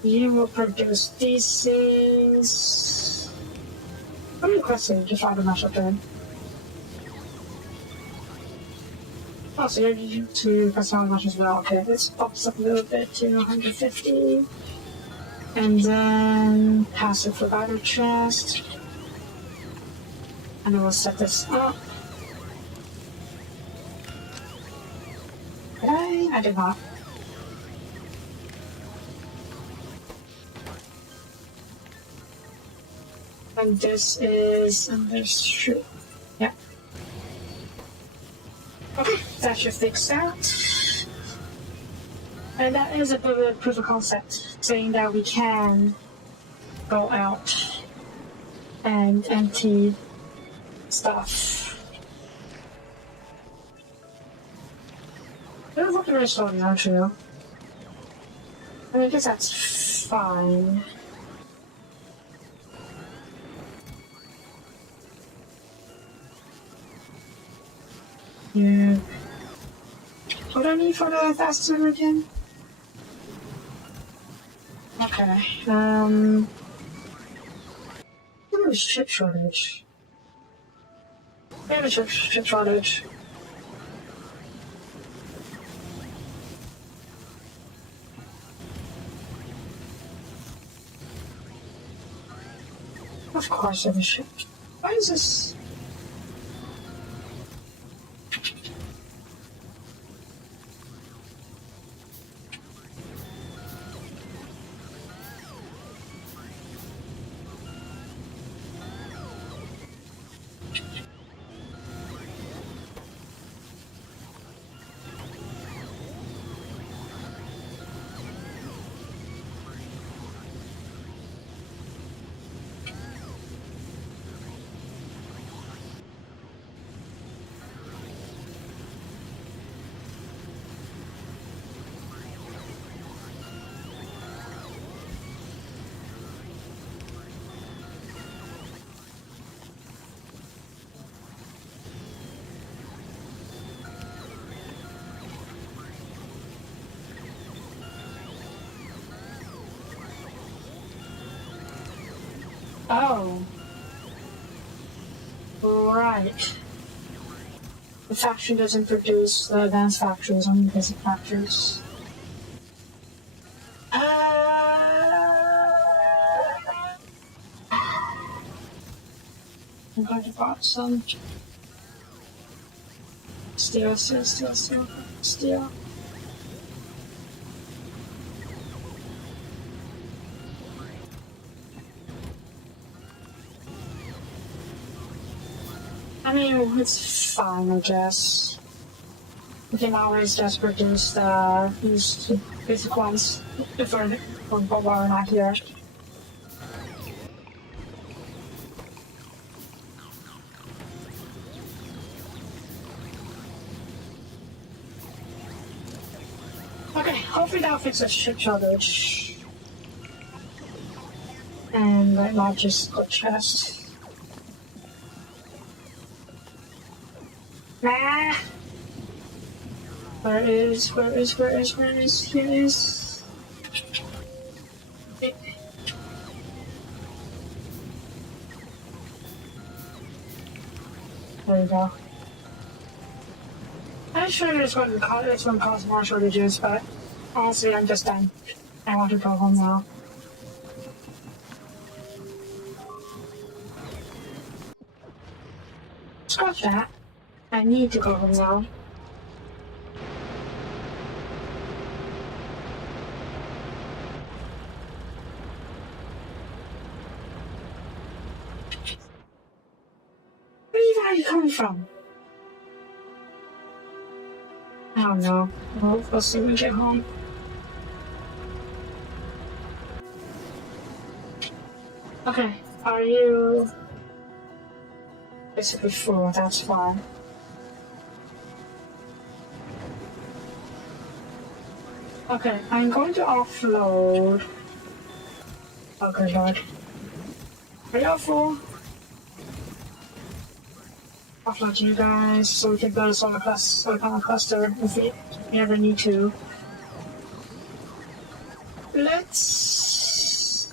You will produce these things. I'm requesting just try to mash up there. Oh, so you're to request how much as well. Okay, let's bump this up a little bit to 150. And then passive provider chest. And then we'll set this up. Did I? I did not. And this is, and this should, yeah. Okay, that should fix that. And that is a bit of a proof of concept, saying that we can go out and empty stuff. It was looking very slowly, actually. I mean, I guess that's fine. Yeah. What do I need for the faster again? Okay. What is chip shortage? Maybe chip shortage. Of course, there's a ship. Why is this? Oh. Right. The factory doesn't produce the advanced factories, only the basic factories. I'm going to buy some steel. I mean, it's fine, I guess. We can always just produce these basic ones if we're not here. Okay, hopefully that'll fix the ship shortage. And not just the chest. Nah. Where is? Here is. There we go. I'm sure it's going to cause more shortages, but honestly, I'm just done. I want to go home now. Scratch that. I need to go home now. Where are you coming from? I don't know. We'll see when we get home. Okay, are you basically full? That's fine. Okay, I'm going to offload. Oh, good lord. Are you all full? Offload you guys so we can build a solar cluster if we ever need to. Let's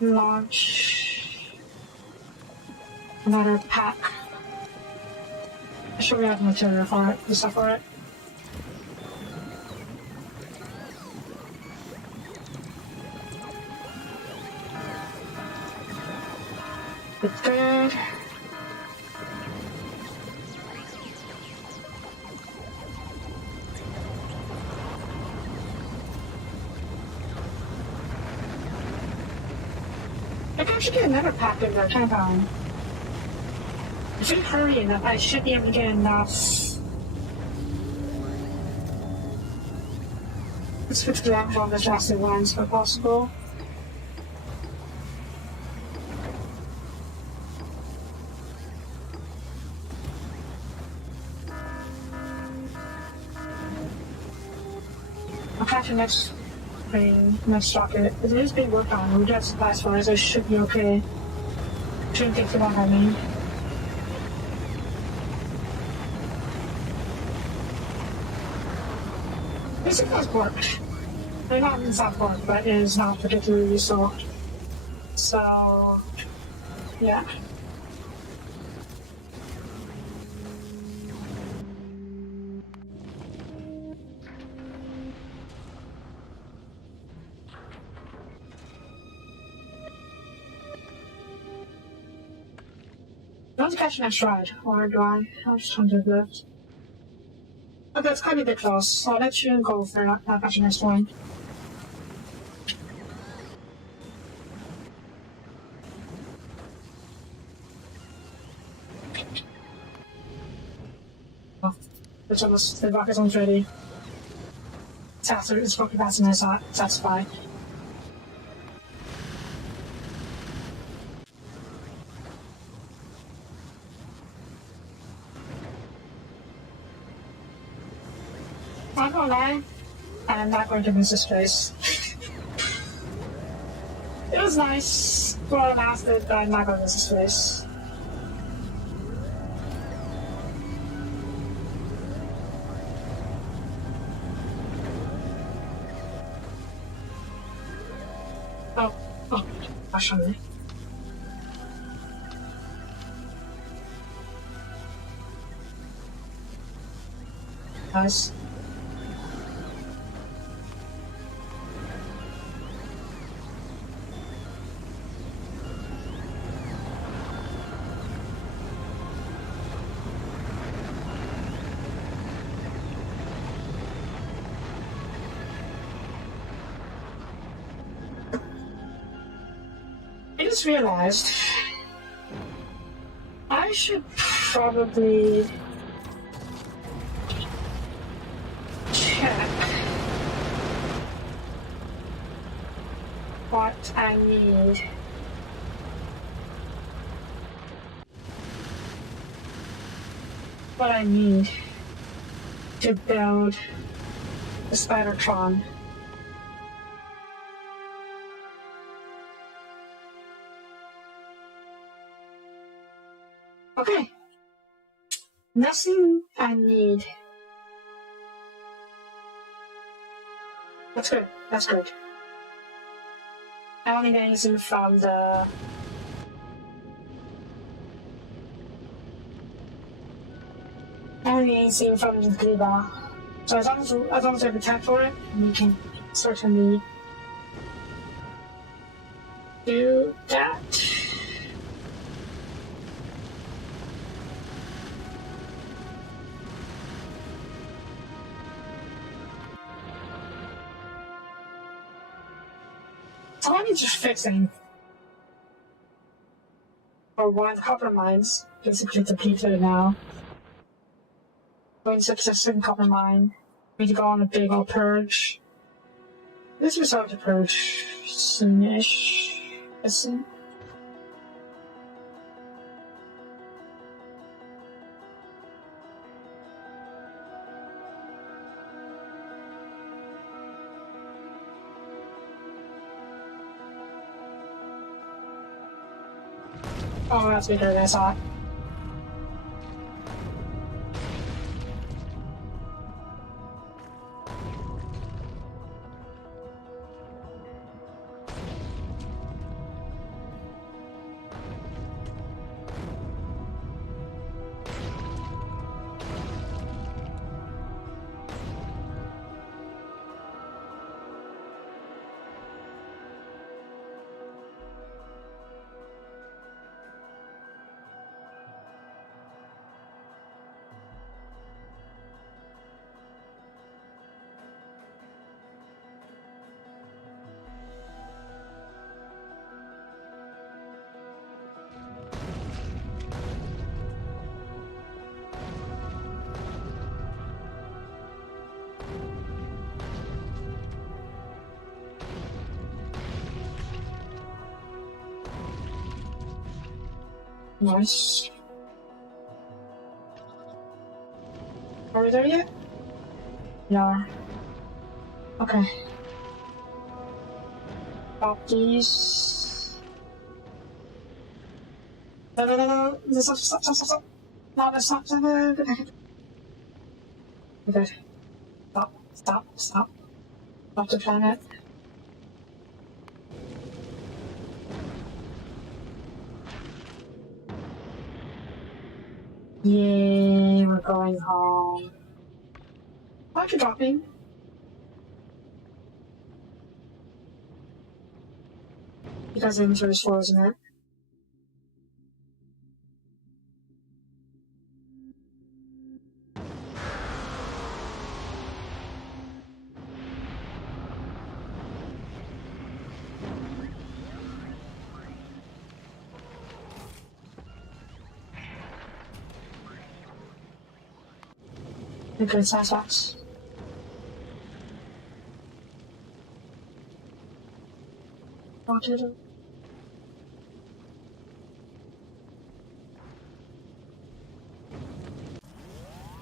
launch another pack. I'm sure we have material for it, the stuff for it. It's good. I can actually get another pack in there, can't I? If we hurry enough, I should be able to get enough. Let's fix the action on the chassis lines if possible. I'll catch the next thing, next rocket. It is being worked on. We got supplies for it, so it should be okay. Shouldn't take too long, I mean. This does work. They're not in Southport, but it is not particularly so. So, yeah. Don't catch the next ride, or do I? I'll just 100 left. Okay, it's kind of a bit close, so I'll let you go for not catching the next one. Oh, it's almost, the rocket's almost ready. It's probably passing my satisfied. Not gonna lie, I'm not going to miss this place. It was nice while it lasted, but I'm not going to miss this place. Oh, gosh, on me. Nice. I just realized I should probably check what I need. What I need to build the Spidertron. Okay. Nothing I need. That's good. That's good. I don't need anything from the... I don't need anything from the Gleba. So as long as I have a tap for it, we can certainly do that. So I need to fixing. Or one of the copper mines, basically depleted now. Going to the second copper mine. We need to go on a big old purge. This was hard to purge soonish. Listen. Oh, that's bigger than I saw. Nice. Are we there yet? Yeah. Okay. Pop these. No. Stop. No, that's not. Okay. Stop. Stop the planet. Yay, we're going home. Why are you dropping? Because the inventory is full, isn't it? Okay, sounds box. I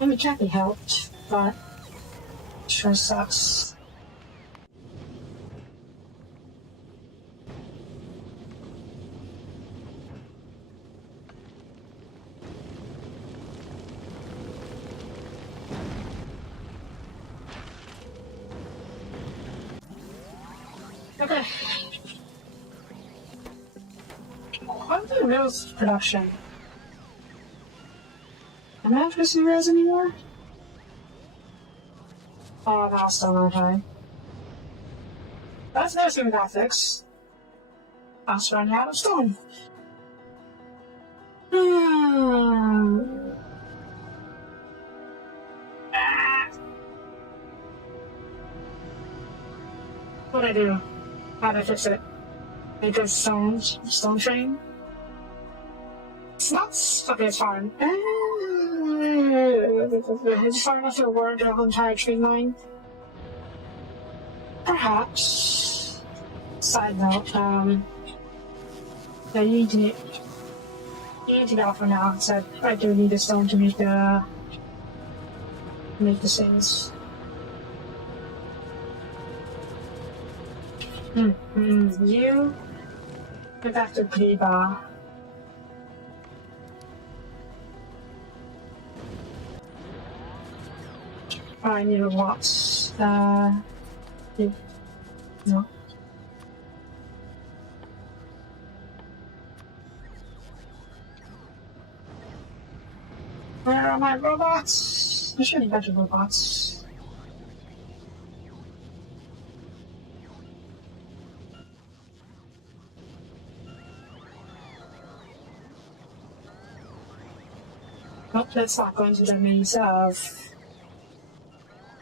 mean, it can't be helped, but it sure sucks. Okay. What the rails production? Am I not producing rails anymore? Oh, no, still not high. That's no seen graphics. I was running out of stone. What'd I do? How'd I fix it? Make a stone train? It's not. Okay, it's fine. It's far enough to warrant a whole entire train line? Perhaps. Side note, yeah, you need to get off for now, because I do need a stone to make the things. You get back to Gleba. I need a watch. No. Where are my robots? There should be better robots. Oh, let's not go into the maze of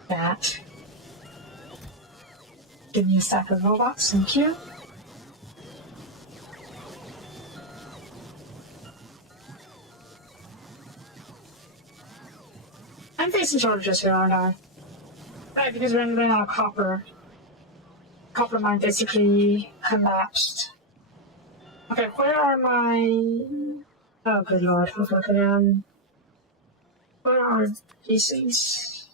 that. Give me a stack of robots, thank you. I'm facing shortages here, aren't I? Right, because we're running out of copper. Copper mine basically collapsed. Okay, where are my... Oh, good lord. Okay, where are these things?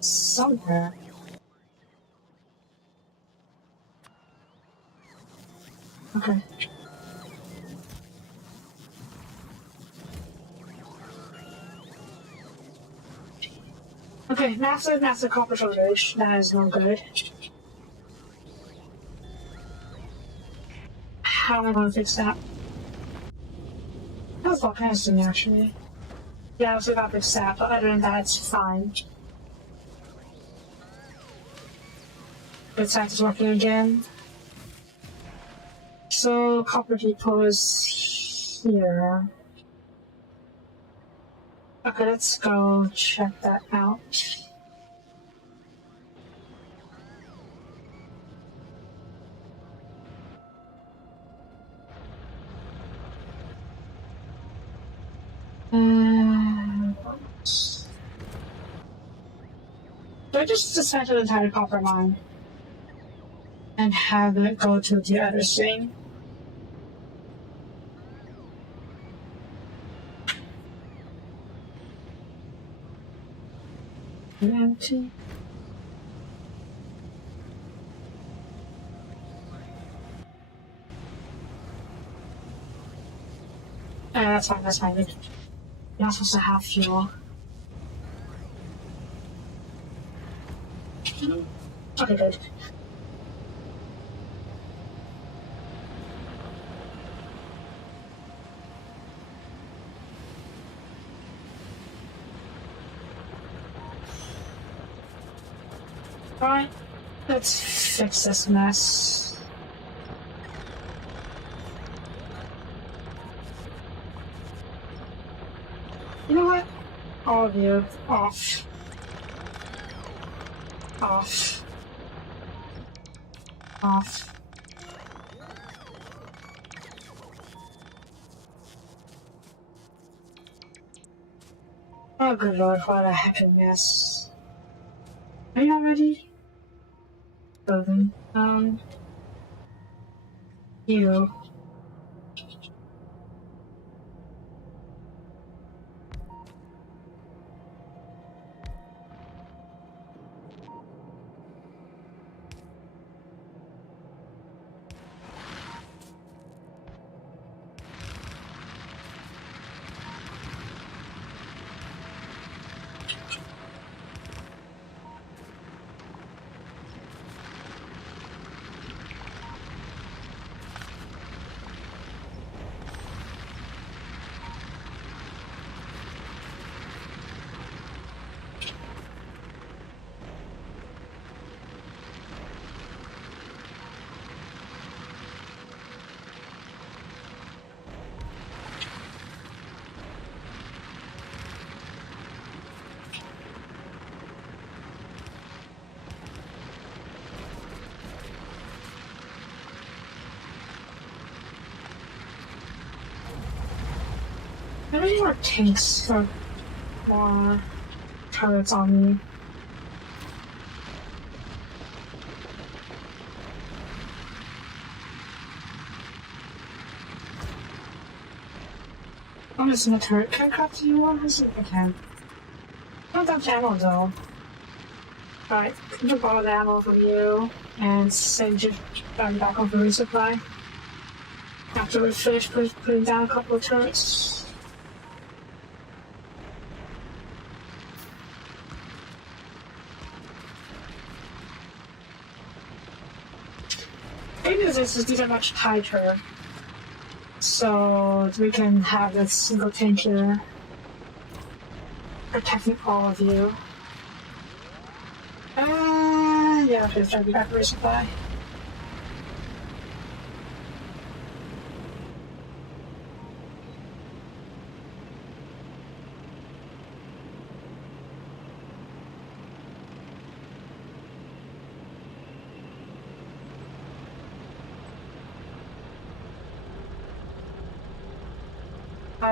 Somewhere. Okay. Okay, massive copper shortage. That is no good. How am I going to fix that? That was volcanism, actually. Yeah, I was about to fix that, but other than that, it's fine. Good site is working again. So, copper depot is here. Okay, let's go check that out. So I just dismantle the entire copper mine and have it go to the other thing. Empty. That's fine, that's fine. You're not supposed to have fuel. Okay, good. Alright, let's fix this mess. You know what? All of you, off. Off. Off. Oh good lord, what a heckin' mess. Are you all ready? Building. You. I need more tanks or more turrets on me. I'm missing a turret. Can I craft you one? Let's see if I can. I don't have ammo though. Alright, I'm gonna borrow the ammo from you and send you back on for resupply. After we finish putting down a couple of turrets. Maybe these are much tighter, so we can have this single tank here protecting all of you. Yeah, okay, let's try to be back to resupply.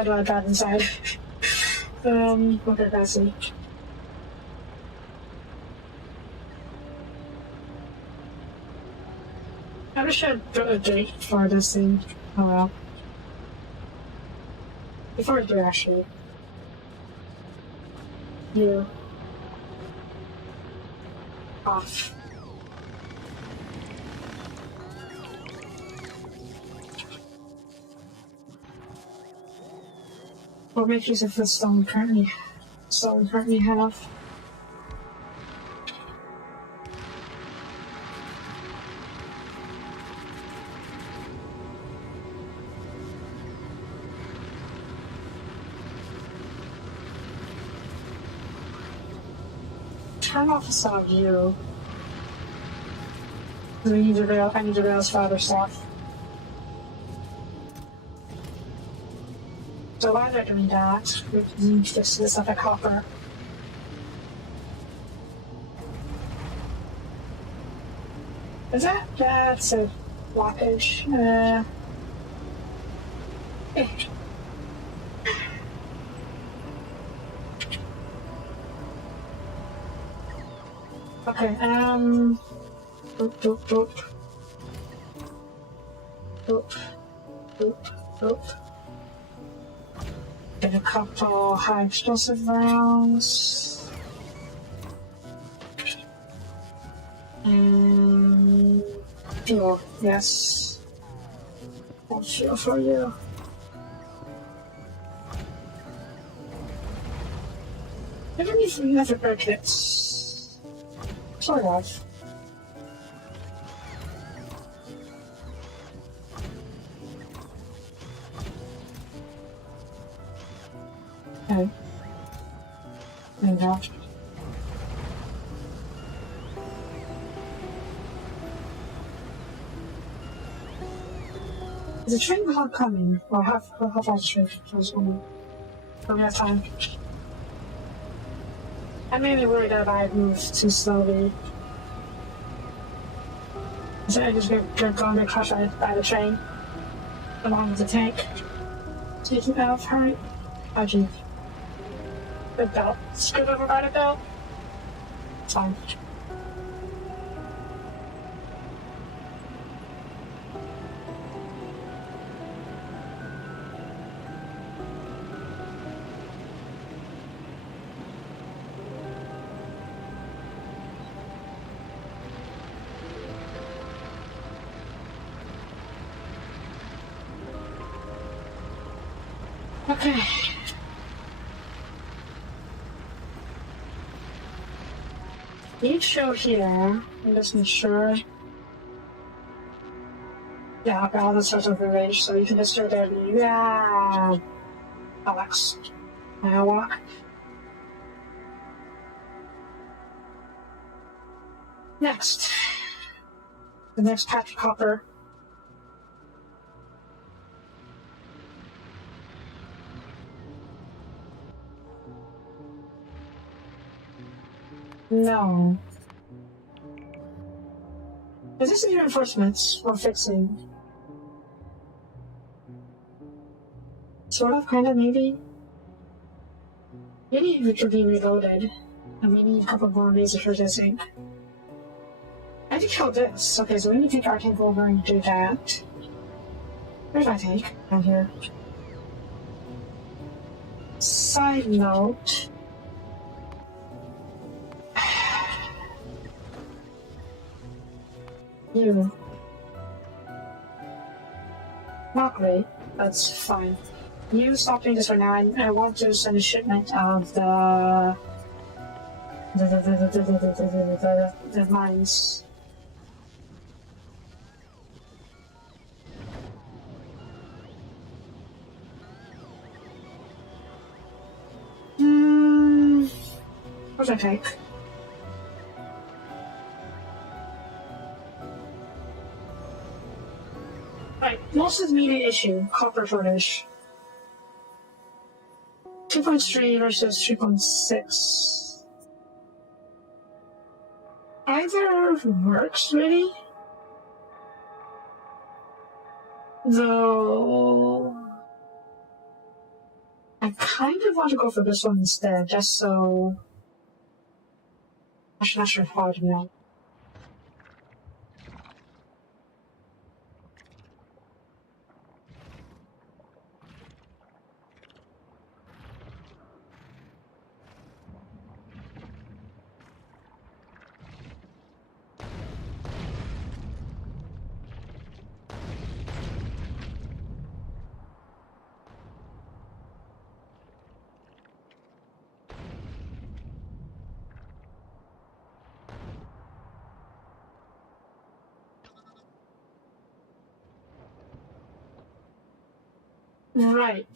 why do I drive inside? Okay, that's it. I wish I'd put a date for this thing. Oh well. Before I do, actually. You. Off. What makes use of the stone currently have? Turn off the side view. I need to realize for other stuff. So while they're doing that, we can fix this up at copper. Is that? That's a blockage. Okay, boop, boop, boop. Boop, boop, boop. Get a couple high explosive rounds. And fuel, yes. More fuel for you. I don't even have repair kits. Sort of. Okay. There you go. Is the train not coming? Or how fast is the train coming? Do we have time? I'm mainly worried that I moved too slowly. So I just get crushed by the train along with the tank. Taking out her. Oh gee. The belt. Screwed over by the belt. It's fine. Okay. Each show here, I'm just make sure. Yeah, okay, all the sorts of arranged, so you can just start there. Yeah, Alex. I'll walk. Next. The next patch of copper. No. Is this the reinforcements we're fixing? Sort of, kind of, maybe? Maybe it could be reloaded. And we need a couple more lasers, I think. I think kill this. Okay, so we need to take our tank over and do that. Where's my tank? Down here. Side note. You. Not great. That's fine. You stop doing this right now. I want to send a shipment of the mines. What's my take? Right, most immediate issue, copper shortage. 2.3 versus 3.6. Either works, really. Though kind of want to go for this one instead, just so... I'm not sure how to know. Right.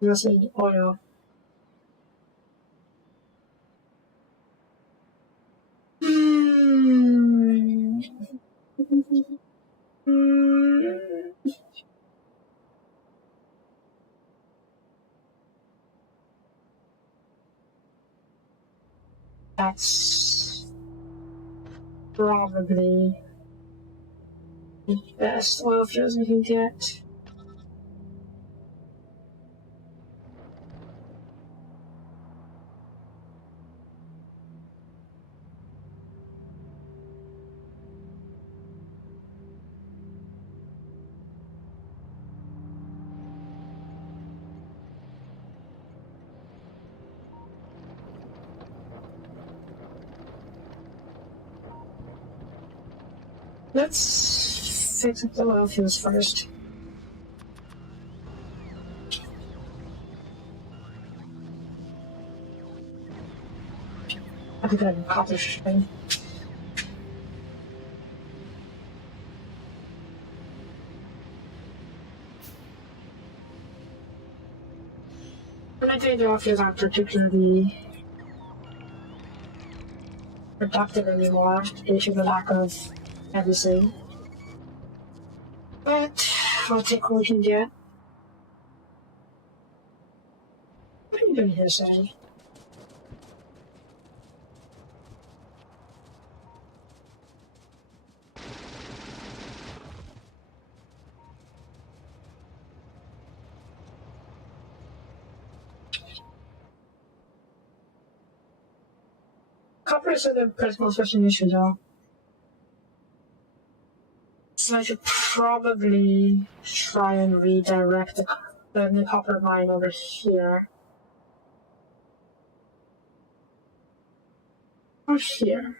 Must need oil. That's probably the best oil fields we can get. Let's fix up the oil fields first. I think I can copper string. I think the oil fields aren't particularly productive anymore due to the lack of everything. But I'll take what we can get. What are you doing here, Say? Copper is the principal switching issue though. So I should probably try and redirect the copper mine over here. Or here.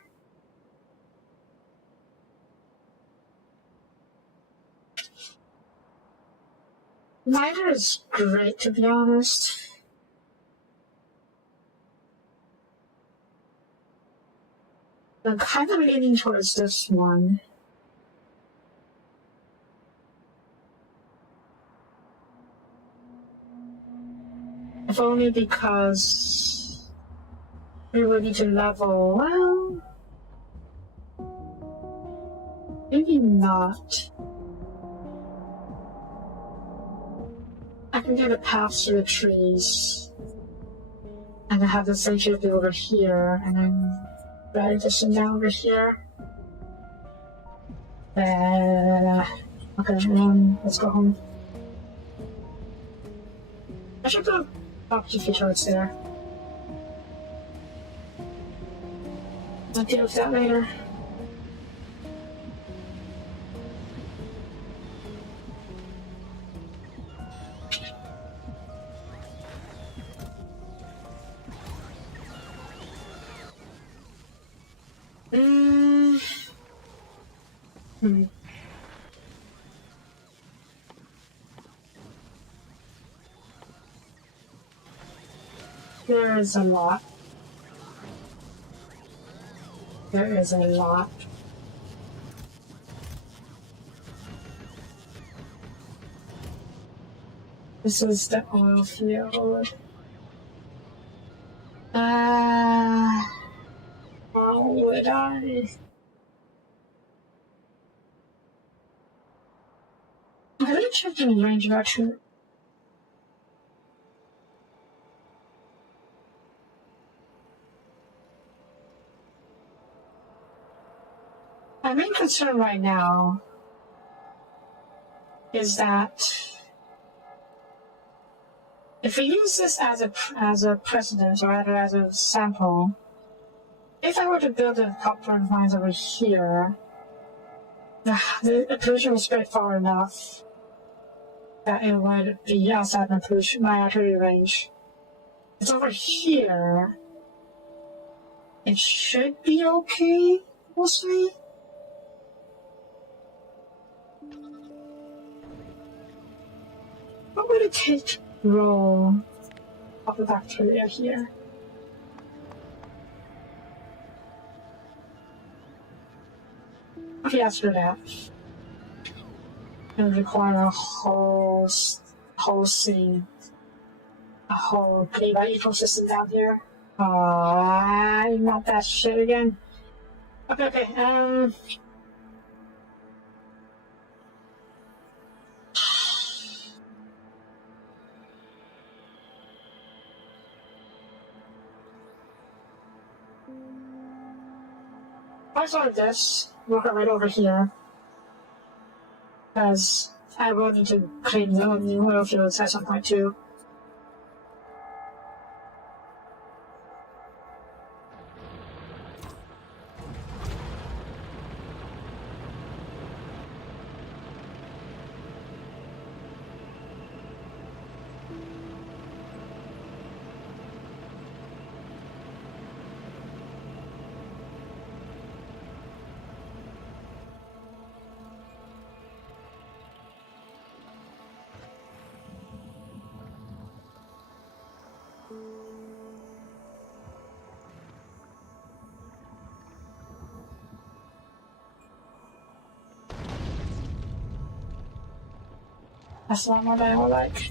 Neither is great, to be honest. I'm kind of leaning towards this one. If only because we would need to level, well, maybe not. I can get a path through the trees, and I have the safety be over here, and then drag this one down over here. Okay, let's go home. I should go talk to Fish there. I'll deal with that later. There is a lot. There is a lot. This is the oil field. How would I didn't check the range of action. My main concern right now is that If we use this as a precedent, or rather as a sample, if I were to build a copper mines over here, the pollution will spread far enough that it would be outside my artery range. It's over here. It should be okay, mostly. What would it take to grow of the bacteria here? Okay, after that, it would require a whole scene, a whole Gleba ecosystem down here. Not that shit again. Okay. I started this, work it right over here, because I will need to clean the new oil fields at some point too. That's not what I would like.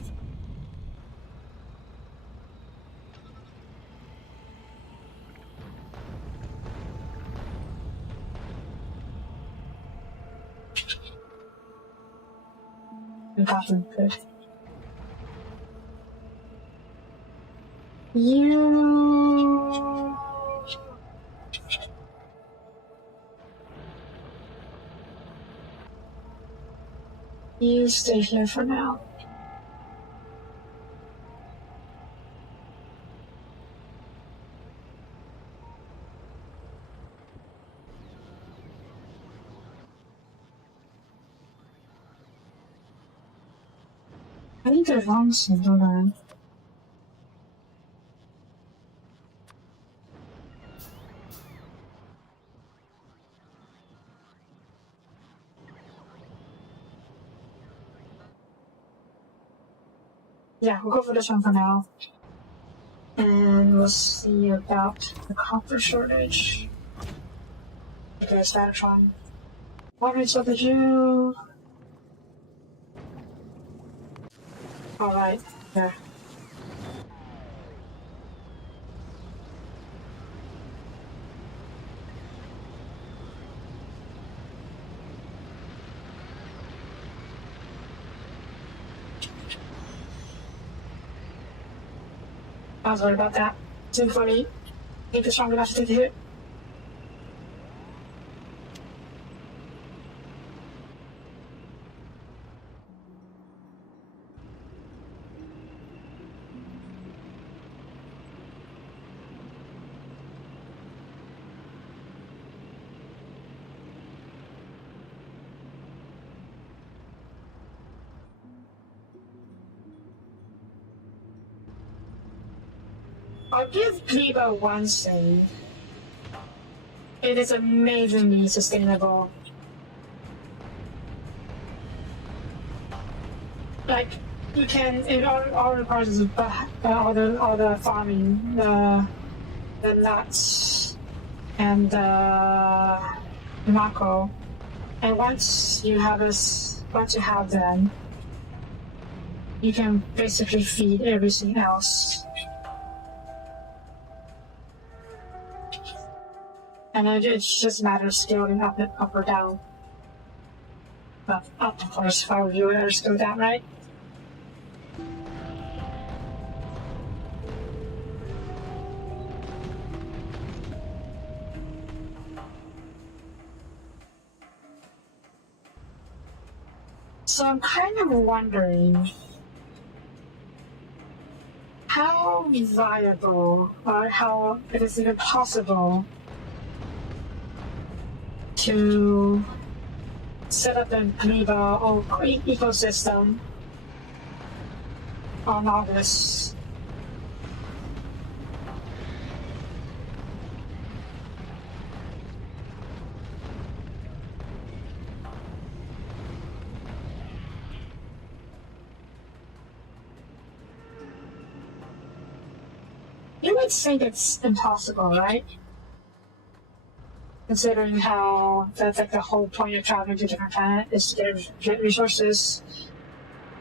Gotten good. You stay here for now. I think they're wrong soon, don't I? Yeah, we'll go for this one for now. And we'll see about the copper shortage. Okay, Statron. What is up with you? Alright, there. I was worried about that. Too funny. Ain't it strong enough to take the hit? I'll give Gleba one save. It is amazingly sustainable. Like, you can, in all the process of all the farming, the nuts and the macro, and once you have them, you can basically feed everything else. And it's just a matter of scaling up or down. But up, of course, if I were you, I'd just go down, right? So I'm kind of wondering viable or how it is even possible to set up a Gleba or ecosystem on all this. You would think it's impossible, right? Considering how that's like the whole point of traveling to a different planet is to get resources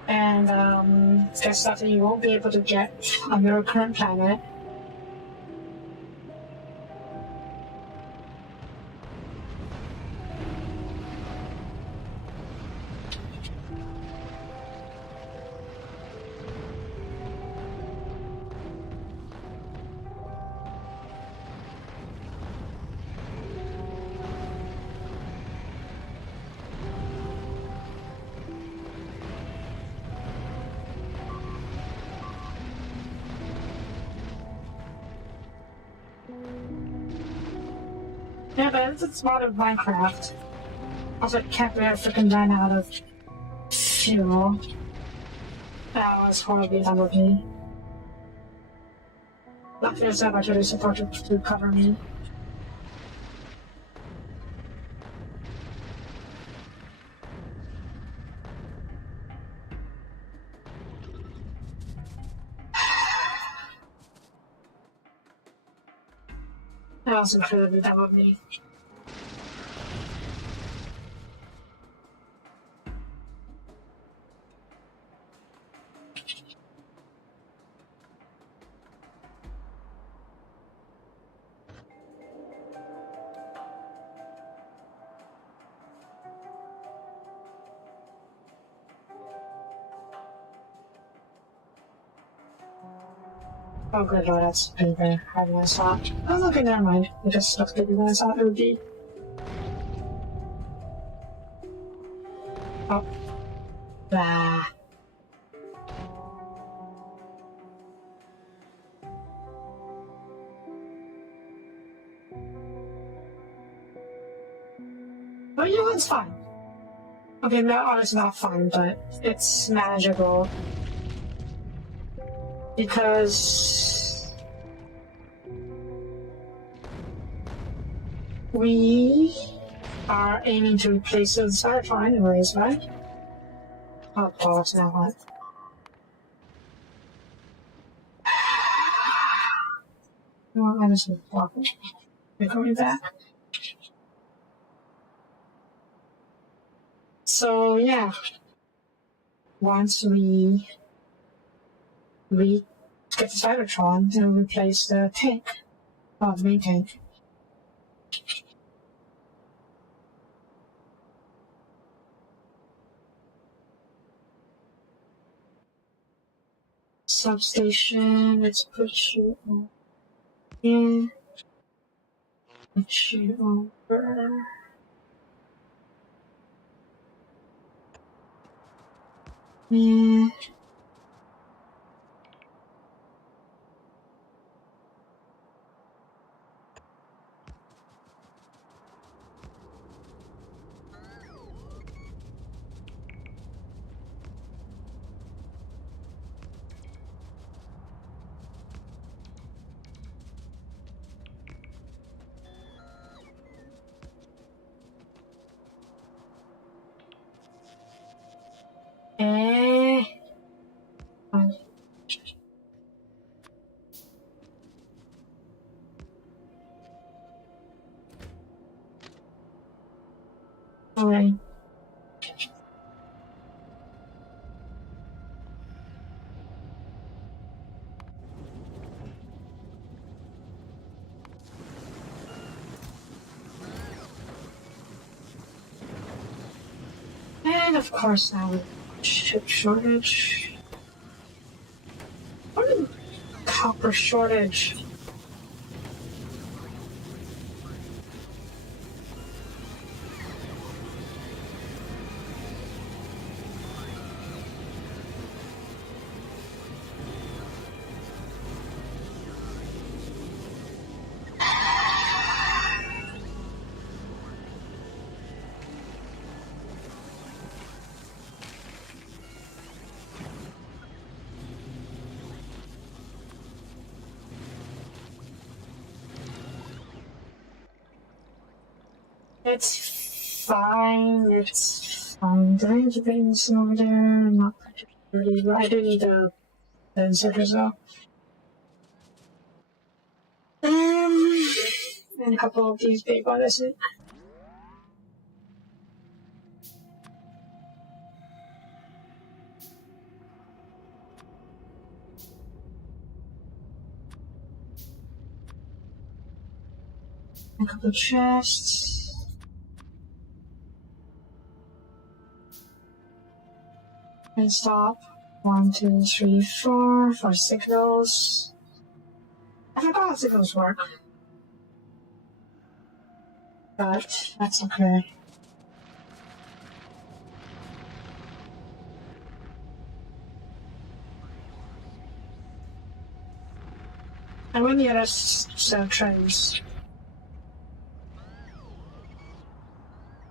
and get stuff that you won't be able to get on your current planet. Yeah, but it's mod of Minecraft. Also, it can't really freaking run out of fuel. That was horribly dumb of me. Luckily, there's so much really support to cover me. That was incredibly dumb of me. Oh good lord, that's been very hard than I thought. Oh okay, never mind. It just looks bigger than I thought it would be. Oh. Blah. Oh, you know, it's fine. Okay, no, it's not fun, but it's manageable. Because we are aiming to replace the Cybertron anyways, right? Oh, bollocks, now what? No, I just walk it. We're going back. So, yeah. Once we get the Cybertron and replace the tank. Oh, the main tank. Substation, let's put you on here. Put you over. Yeah. Eh. Alright. And of course now with chip shortage. What a copper shortage. It's fine. It's fine. The range of things over there, not particularly. But I do need the inserters though. And a couple of these big ones. That's it. A couple of chests. And stop. 1, 2, 3, 4 for signals. I forgot how signals work. But that's okay. And when the other set of trains.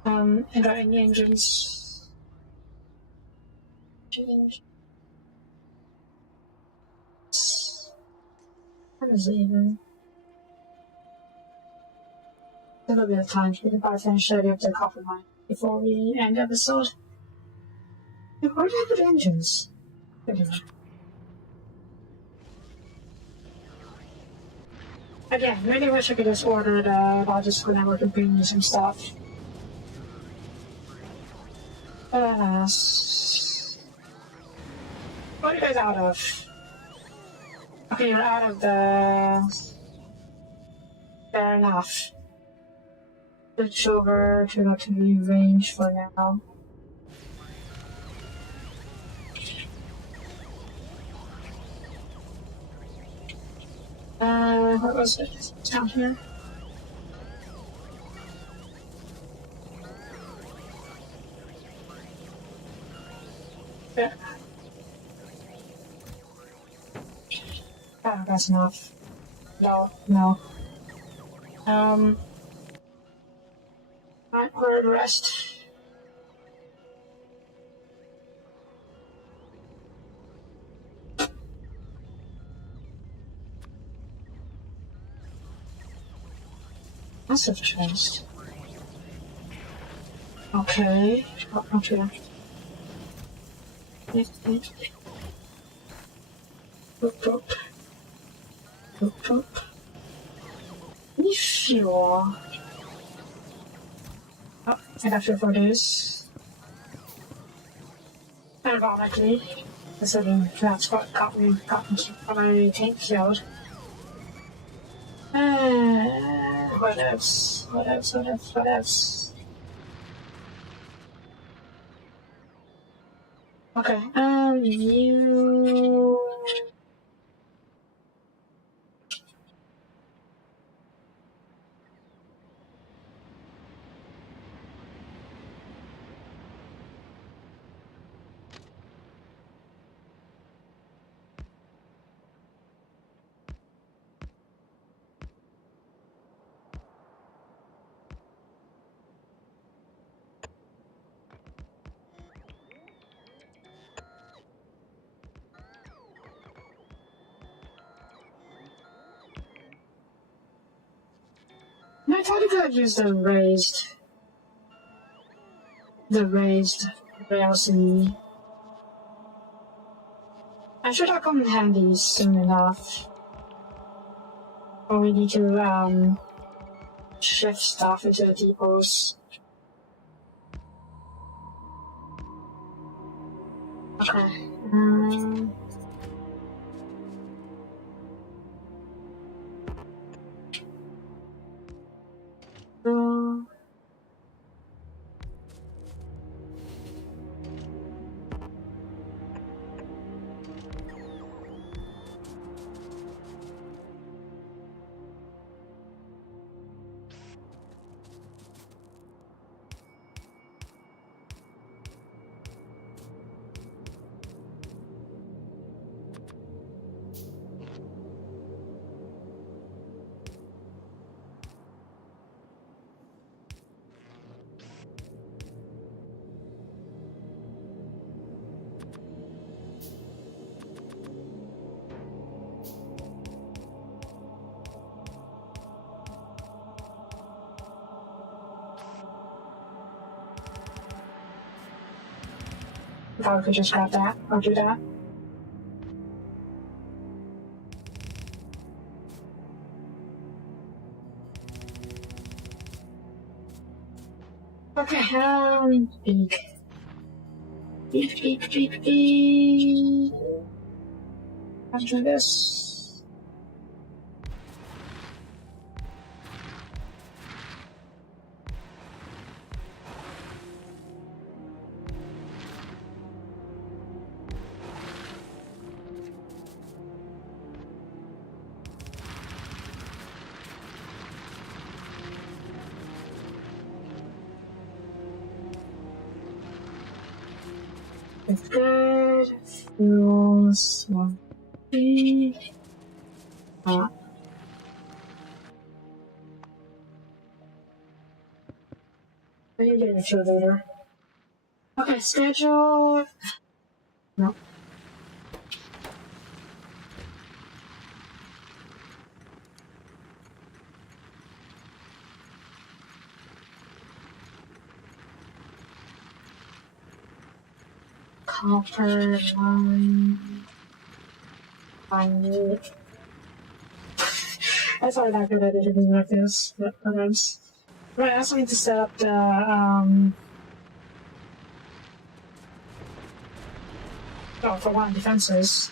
And driving the engines. What is it even? A little bit of time for the bartender should have the copper mine before we end the episode. Where do I put engines? Anyway. Again, really wish I could just order the logistical network and bring me some stuff. But alas. What are you guys out of? Okay, you're out of the... Fair enough. Switch over to not to be range for now. What was it? It's down here. Yeah. Oh, that's enough. No. Alright, where the rest? Massive chest. Okay. Okay. Boop. Any fuel? Oh, I got fuel for this. Ironically, considering that's what got me my tank filled. What else? Okay, you... I thought you could use the raised rails. I should have come in handy soon enough. Or we need to shift stuff into the depots. Okay. If I could just grab that or do that. Okay, big. Big. After this. It's good. Fuels. One. Ah. I need to get a fuel later. Okay, schedule. No. Copper line. I That's why I'm not good at anything like this. But sometimes. Right, I also need to set up the for one defenses.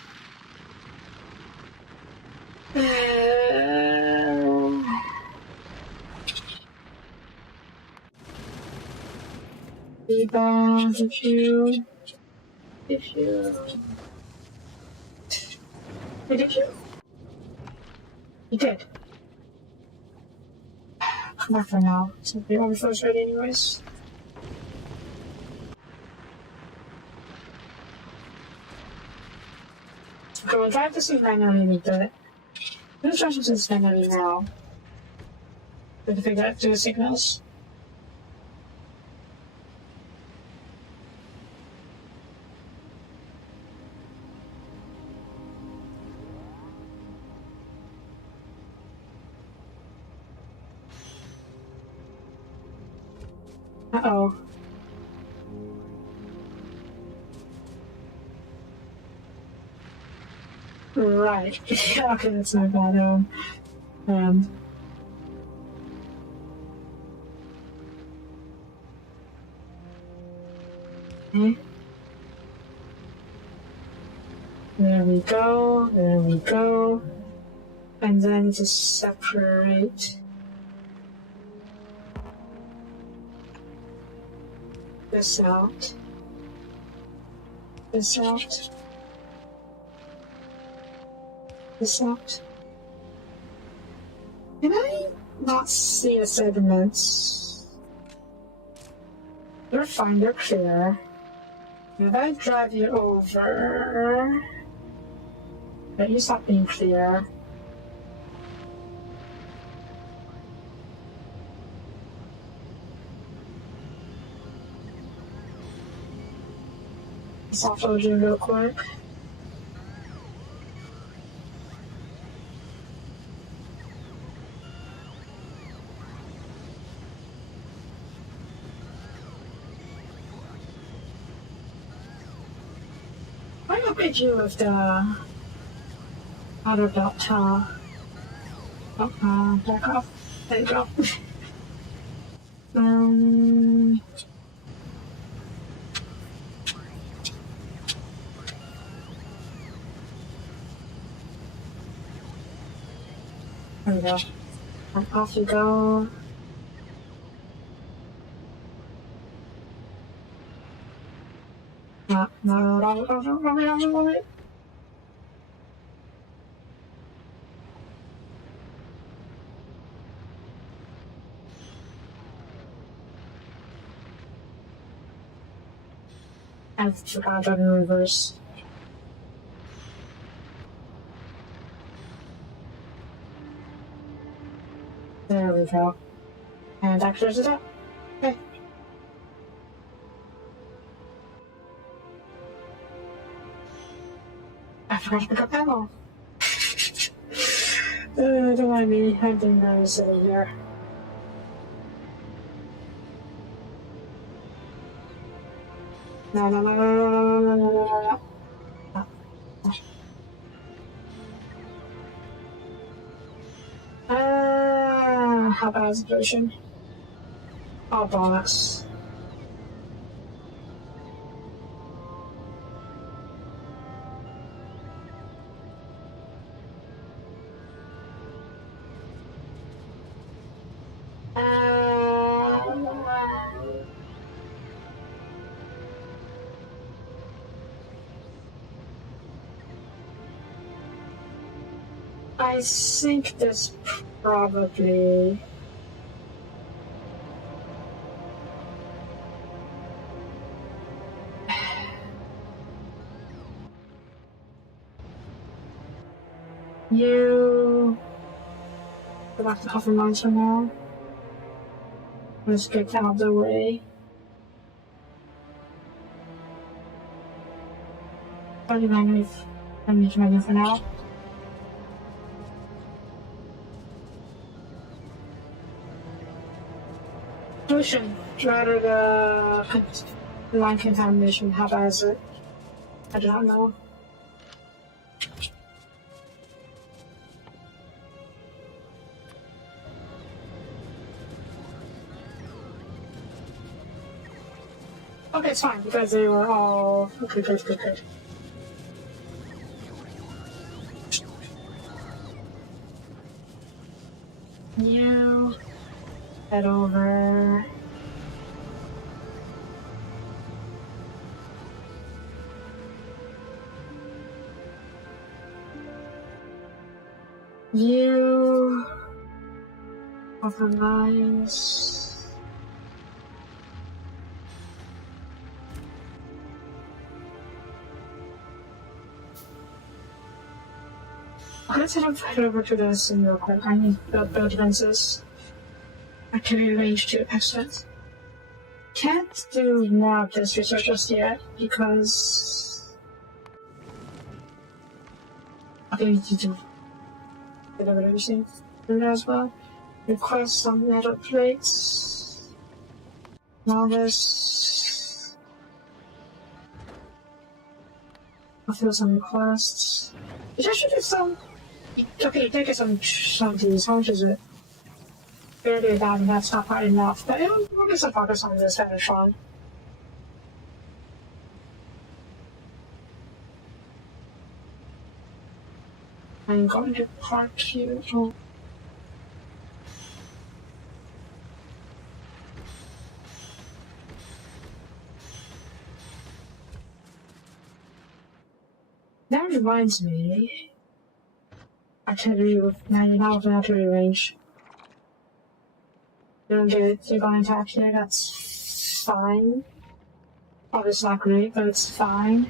Gleba, if you. Wait, did you? You did. Not for now. So the overflow's ready anyways. Okay, we'll drive this thing manually need to. Let's try something manually now. To figure out the signals. Uh-oh. Right. Okay, that's not bad. There we go. And then just separate this out. This out. Can I not see the sediments? They're fine, they're clear. If I drive you over... But you stop being clear. Let's offload you real quick. Why not make you with the outer belt tower? Oh, back off. There you go. There we go. And off you go. No. I forgot to drive in reverse. There we go. And that clears it up. Okay. I forgot to pick up ammo. Don't mind me. I've been really silly here. No, no, no, no, no, no, no, no, no, no. How bad is the potion? Oh, bollocks. I think this probably... You... Go back to cover lunch now. Let's get out of the way. I'm making ready for now. Pollution. Rather the line contamination. How bad is it? I do not know. Okay, it's fine because they were all okay, good. You head over. You overnice. Let's head over to the sim real quick. I need build defenses. Activity range to extent. Can't do more of this research just yet because okay, you do whatever everything do that as well. Request some metal plates. All this. Fulfill some requests. It should do some. Okay, take it some of these. How much is it? Barely that, and that's not quite enough. But we'll get some focus on this finish one. I'm going to park here. That reminds me. Artillery with 99 artillery range. You don't get it, you're going to attack here, that's fine. Obviously not great, but it's fine.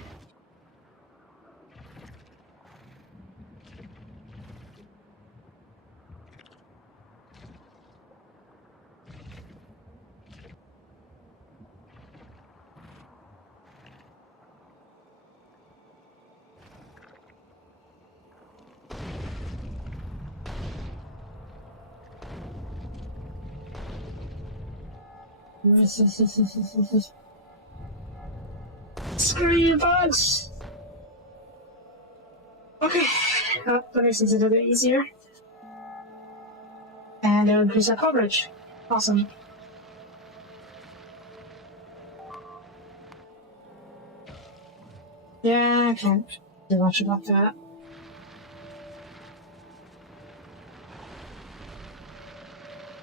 Screw you, bugs! Okay, that makes things a little bit easier. And it'll increase our coverage. Awesome. Yeah, I can't do much about that.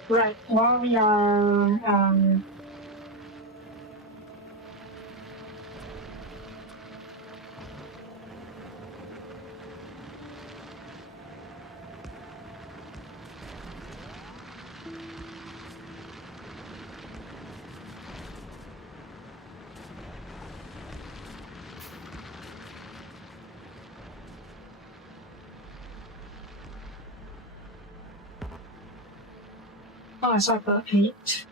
Right, while we are, oh, I saw about 8.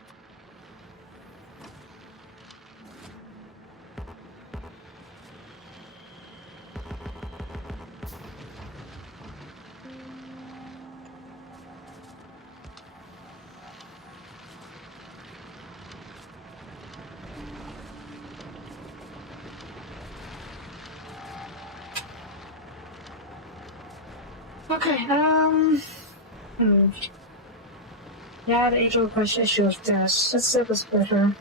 Okay, yeah, the age-old question issue of this. Let's see this better.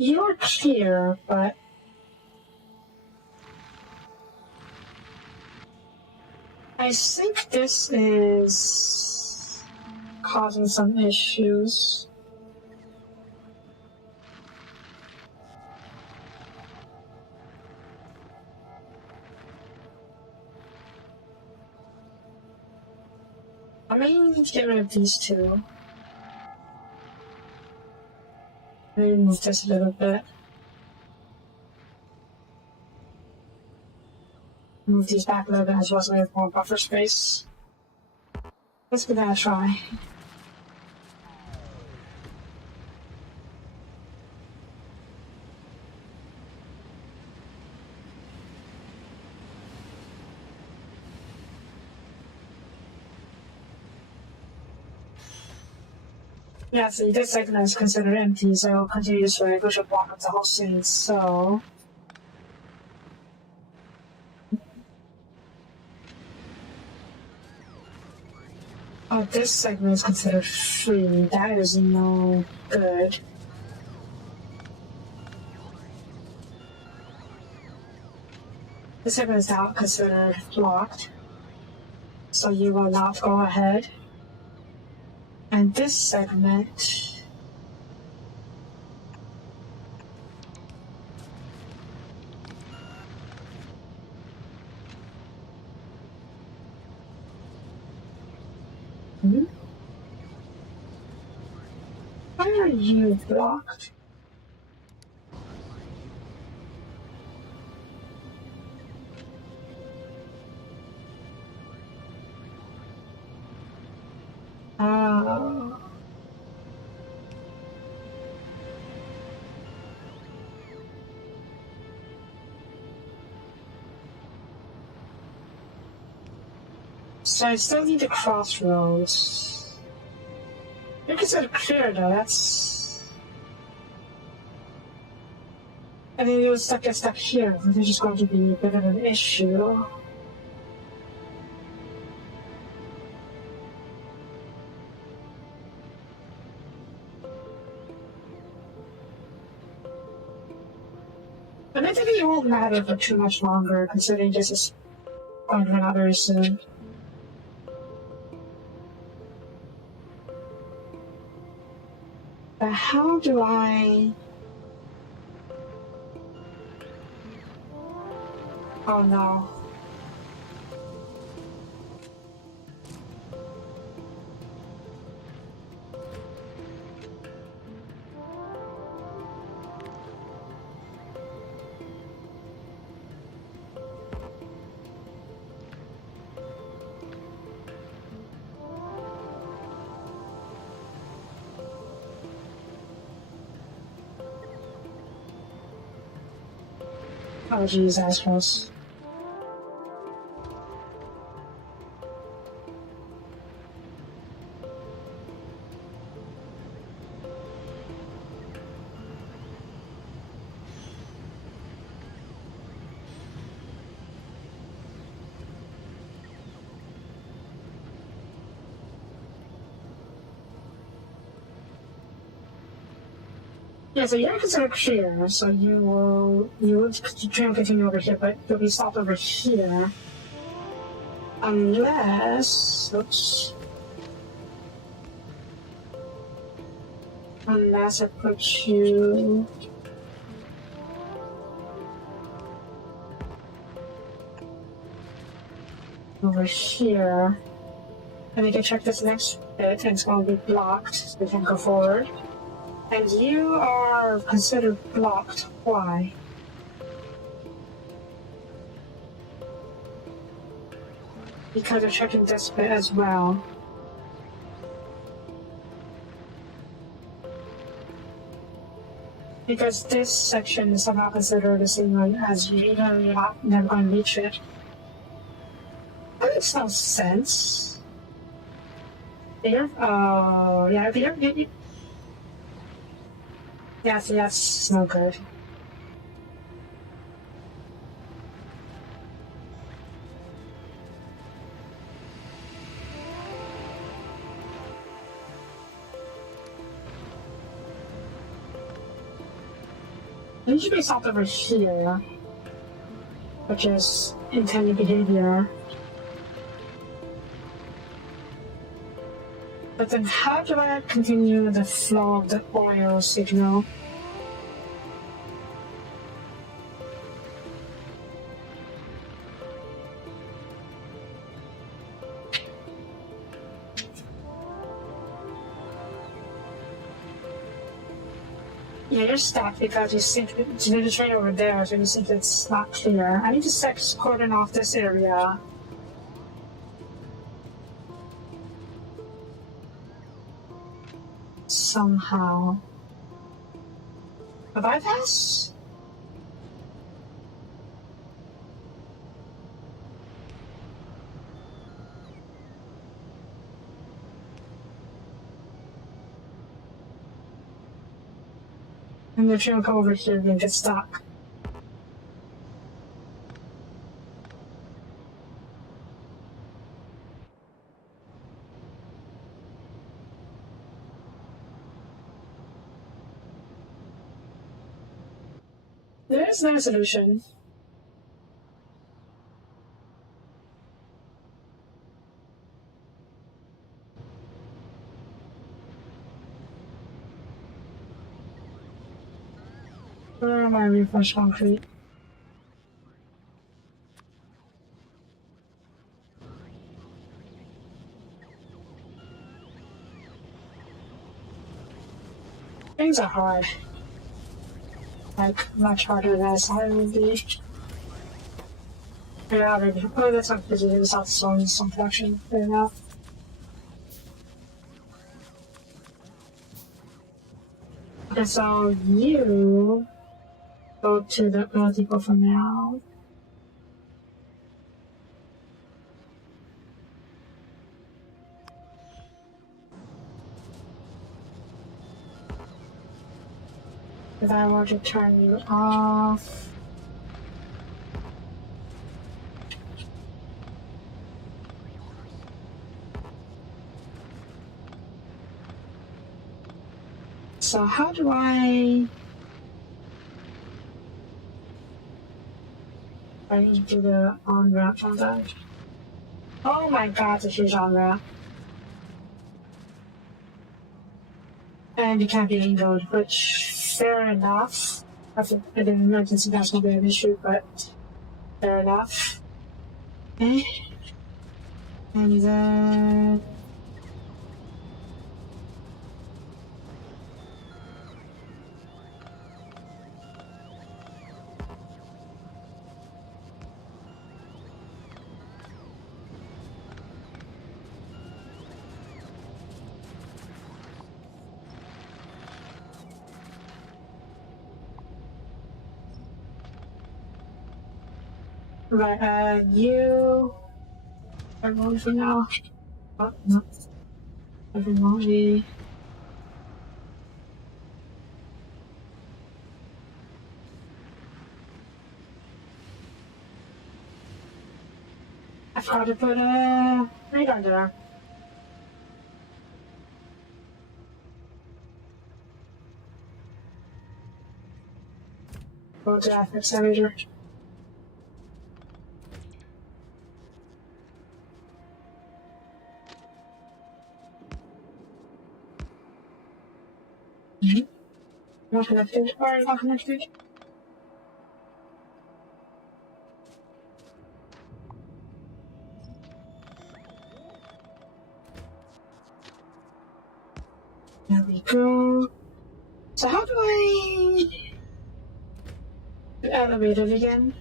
You're clear, but I think this is causing some issues. I may need to get rid of these two. Maybe move this a little bit. Move these back a little bit as well so we have more buffer space. Let's give that a try. Yeah, see, this segment is considered empty, so I'll continue this way, which will block up the whole scene, so... Oh, this segment is considered free. That is no good. This segment is now considered blocked, so you will not go ahead. And this segment... Why are you blocked? So I still need the crossroads. You consider clear though, that's... I mean, it was get stuck here, which is just going to be a bit of an issue. But I think it won't matter for too much longer, considering this is going to run out very soon. But how do I... Oh no. Oh geez, assholes. Yeah, so you're considered clear, so you will try and continue over here, but you'll be stopped over here. Unless... Oops. Unless I put you... over here. And we can check this next bit, and it's going to be blocked, so we can go forward. And you are considered blocked. Why? because of checking this bit as well. Because this section is somehow considered the same one as you know you're not never going to reach it. That makes no sense. There? Oh, yeah, there. Yeah, see, that's no good. There should be something over here, which is intended behavior. But then how do I continue the flow of the oil signal? Yeah, you're stuck because you think there's a train over there, so you think it's not clear. I need to start cordon off this area. Somehow. A bypass? And the train will come over here and get stuck. There is no solution. Where am I reinforced concrete? Things are hard. Like, much harder than I thought it would be. Yeah, already. Oh, that's not busy. It was out slowing some production. Fair enough. Okay, so you go to the oil depot for now. If I want to turn you off. So how do I need to do the on-ramp on that? Oh my god, it's a huge on-ramp. And you can't be angled, which, fair enough. I think in an emergency that's not be an issue, but fair enough. Okay. And then... Right, you... Everyone for now. Oh, no. Everyone, I forgot to put a radar there. Go to that accelerator. Not connected, or not connected. There we go. So how do I elevate it again?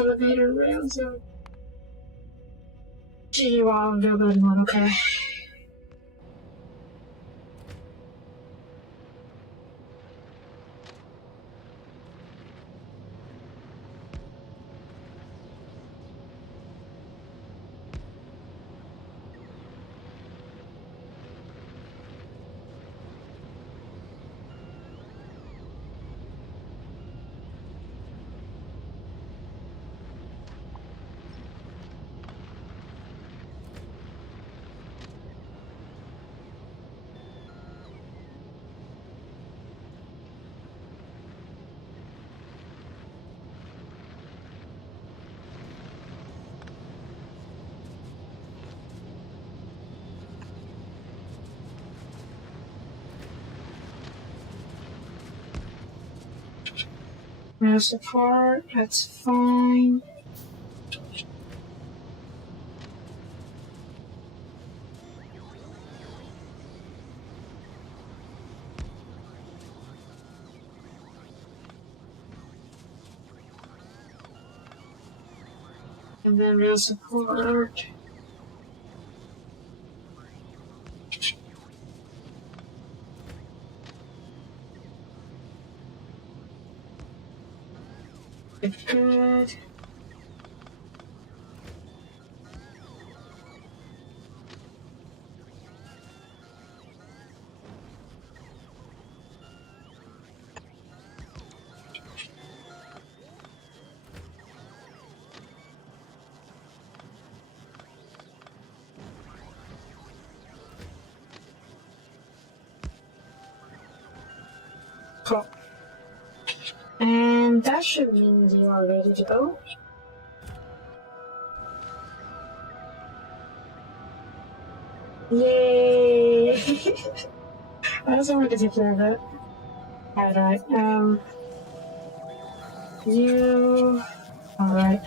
elevator rails are... Gee, wow, they're good one, okay. No support, that's fine. And then real support. Good. Cool. And that should mean you are ready to go. Yay! I also wanted to take care of it. Alright, you... Alright.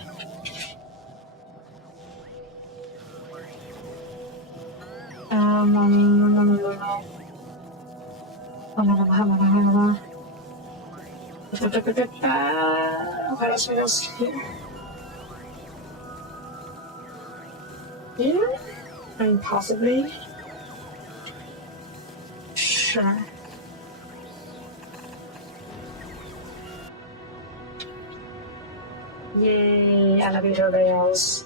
Okay, so else here. Here? I mean, possibly. Sure. Yay, elevator rails.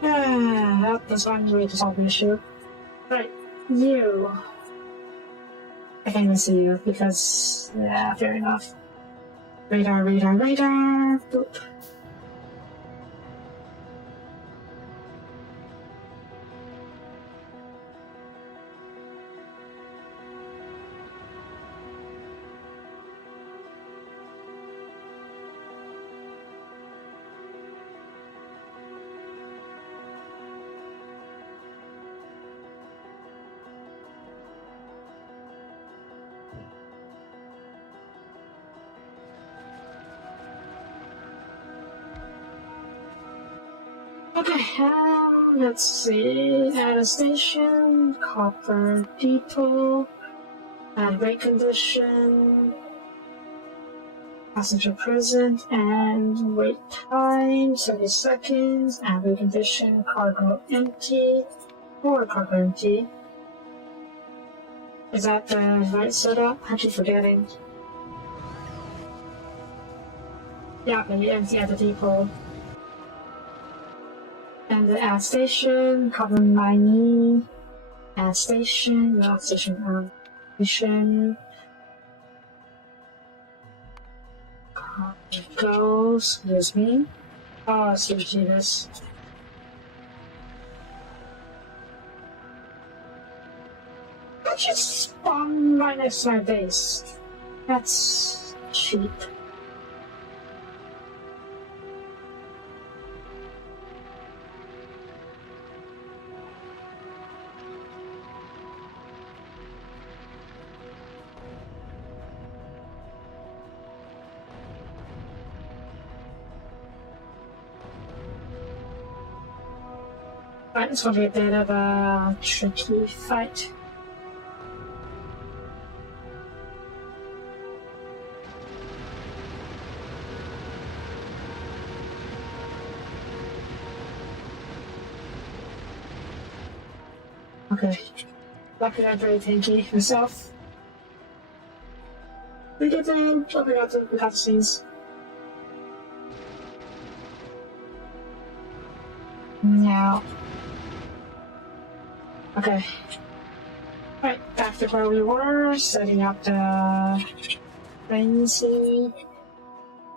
That's one way to solve the issue. Right, you. I can't even see you because, yeah, fair enough. Radar, radar, radar. Boop. Okay, let's see. Add a station, copper depot, add brake condition, passenger present, and wait time 30 seconds, and brake condition, cargo empty, or cargo empty. Is that the right setup? I keep forgetting. Yeah, maybe empty at the depot. And the add station, carbon mining, add station, add station, mission, cargo, excuse me. Oh, excuse me, this. I just spawned right next to my base. That's cheap. Right, it's gonna be a bit of a tricky fight. Okay. Luckily I'm very tanky myself. We get in, but we got the cutscenes. Now. Okay. Right, back to where we were, setting up the frenzy.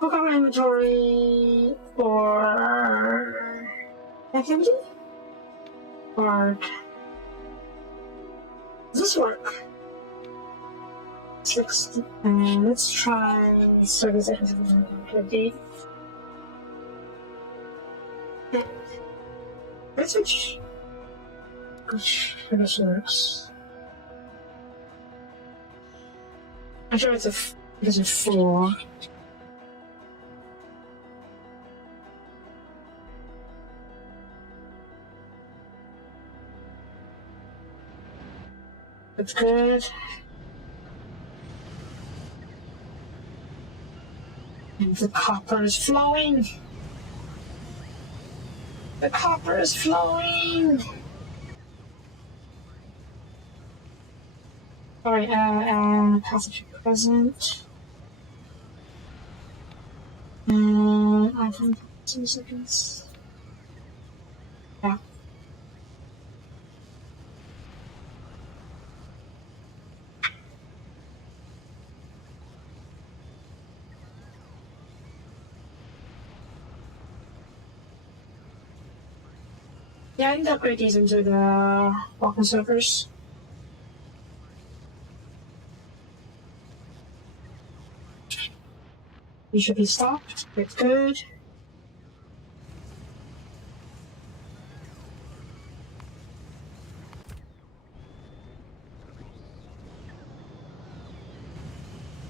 Book our inventory or activity? Or does this work? 60. And let's try service activity. Message. Which works. I'm sure it's a 4. That's good. And the copper is flowing. The copper is flowing. Alright, passage present. I think 2 seconds. Yeah. Yeah, I need to upgrade these into the walking servers. You should be stopped. It's good.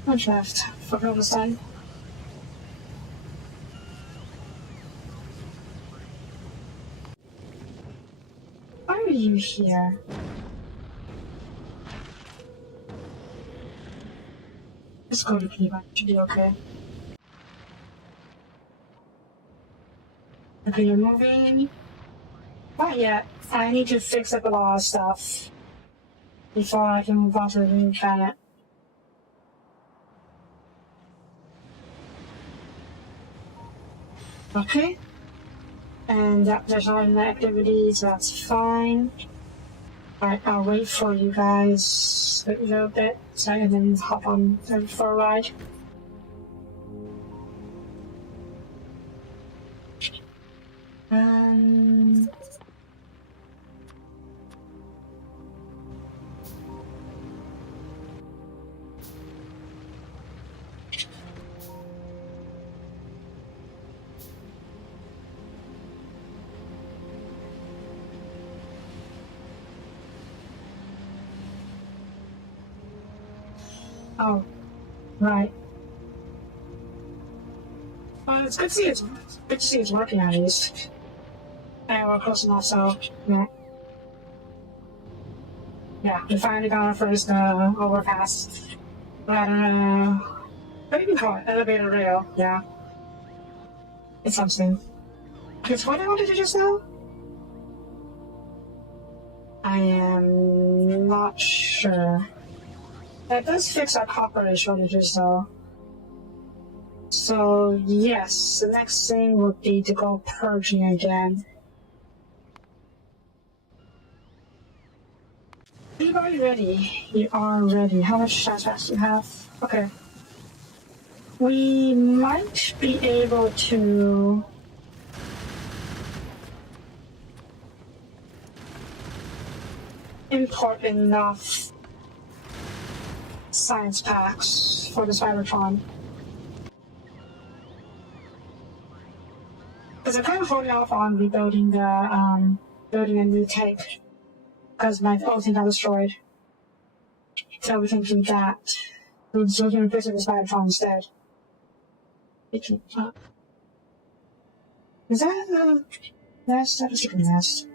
Much left for Palestine. Why are you here? Let's go to Gleba. Should be okay. Okay, you're moving. Not yet. I need to fix up a lot of stuff before I can move on to the new planet. Okay. And there's not any activities, so that's fine. Alright, I'll wait for you guys a little bit so I can then hop on for a ride. Oh, right. Well, it's good to see it's working at least. And we're close enough, so yeah. Yeah, we finally got our first overpass. What do you call it? Elevator rail, yeah. It's something. Because what did you just know? I am not sure. That does fix our copper shortages though. So yes, the next thing would be to go purging again. You are ready. You are ready. How much satisfaction do you have? Okay. We might be able to import enough science packs for the Cybertron. Because I'm kind of holding off on rebuilding the building a new tank because my old thing got destroyed. So we can do that. So we can replace it with Cybertron instead. Is that a nest? That is a nest.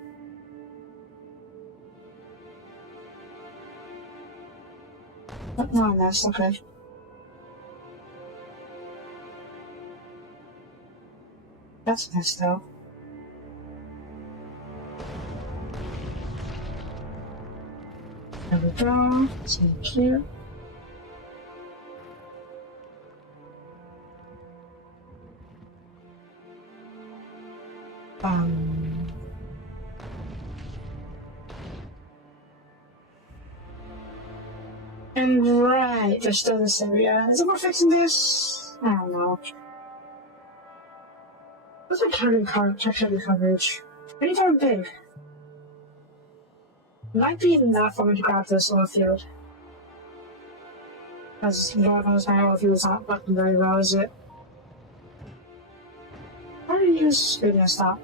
No, a nest, okay. That's nice though. There we go. Thank you. And right, there's still this area. Is it worth fixing this? I don't know. What's my target coverage? Anytime big. Might be enough for me to grab this oil field. Because Lord knows my oil field's not working very well, is it? How do you use video stop?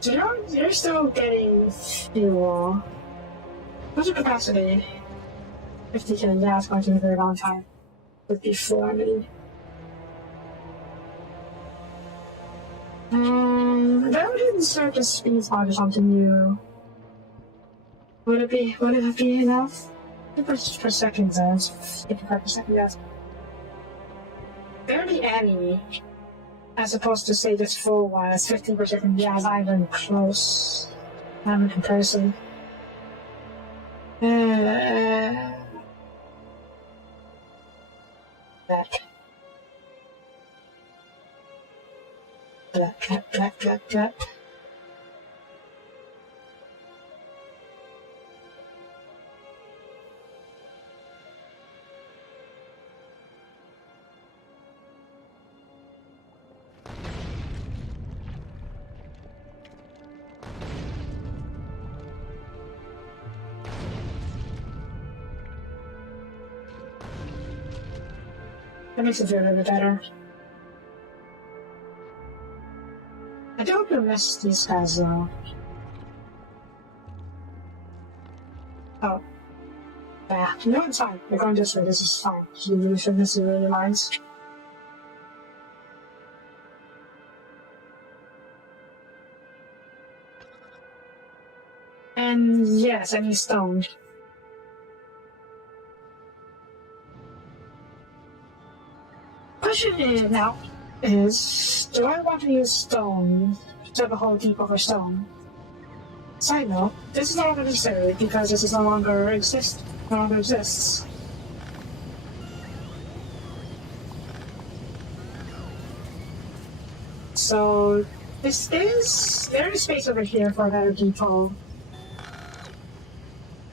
So you're still getting fuel. What's your capacity? 50K, yeah, it's going to be a very long time. 54, I mean. That would insert a speed mod or something new. Would it be enough? Per second, then. 55 per second, yes. Barely any. As opposed to say this full one, it's 15 per second, yeah, it's not even close. Not in comparison. Back. Clap. That makes it feel a little bit better. I don't miss these guys though. Oh. Yeah, you know it's fine. We're going this way, this is fine. You really shouldn't miss your really minds. And yes, I need stone. Question is now is, do I want to use stone to have a whole heap of a stone? Side note, this is no longer necessary because this is no longer exists. So there is space over here for another depot.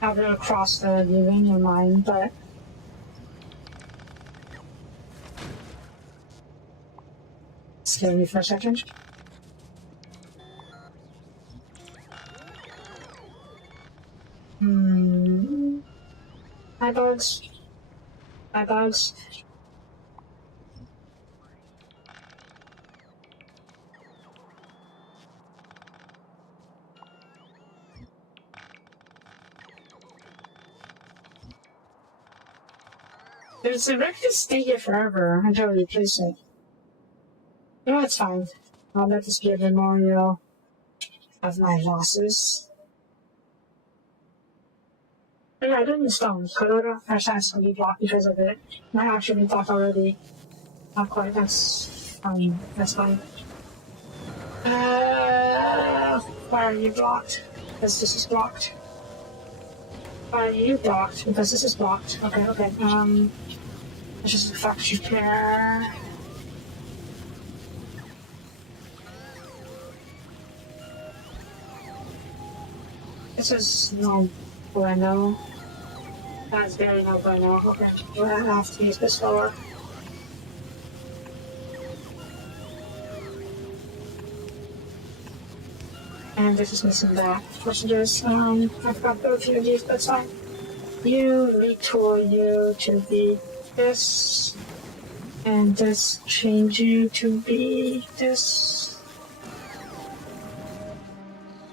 Out there across the uranium mine, but scare me for a second. Hi bugs. There's a wreck to stay here forever until we replace it. You know, it's fine. I'll let this be a memorial of my losses. But yeah, I don't need stone, because I don't have a chance to be blocked because of it. Might actually be blocked already. Not quite, that's fine. Why are you blocked? Because this is blocked. Why are you blocked? Because this is blocked. Okay. Let's just factory repair. This is no bueno. That's very no bueno. Okay, we're gonna have to use this slower. And this is missing that. Passengers, I forgot to few of these, that's fine. You retool you to be this. And this change you to be this.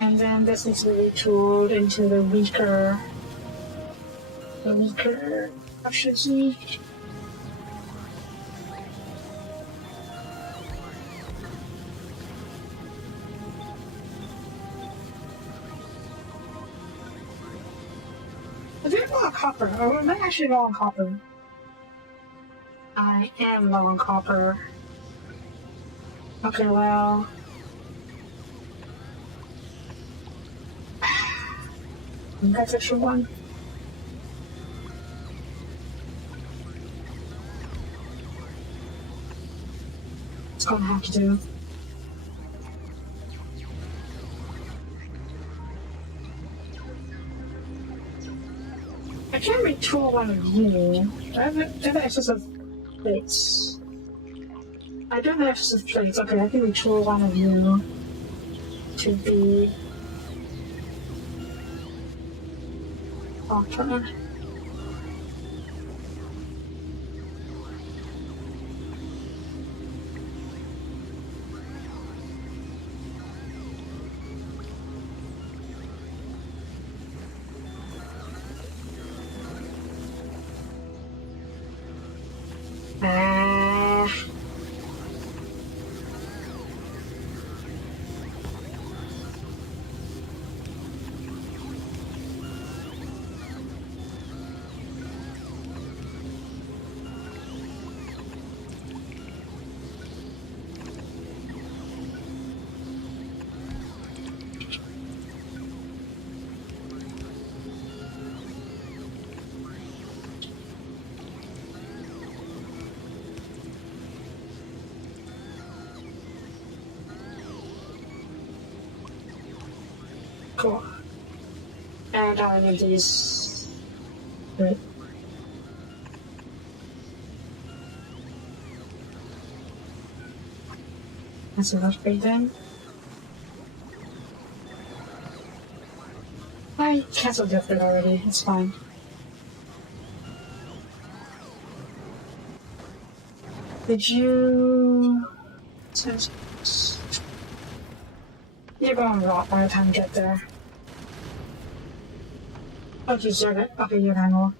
And then this needs to be retooled into the weaker option. But they're low on copper. Or am I actually low on copper? I am low on copper. Okay, well. That's extra one. It's gonna have to do. I can't retool one of you. I have access of plates. I don't have access of plates. Okay, I can retool one of you to be Doctor. Cool. And I need these. Wait. That's enough bait then. I canceled the upgrade already, it's fine. Did you... You're going to rot by the time you get there. Oh, you said it. Okay, you're going to.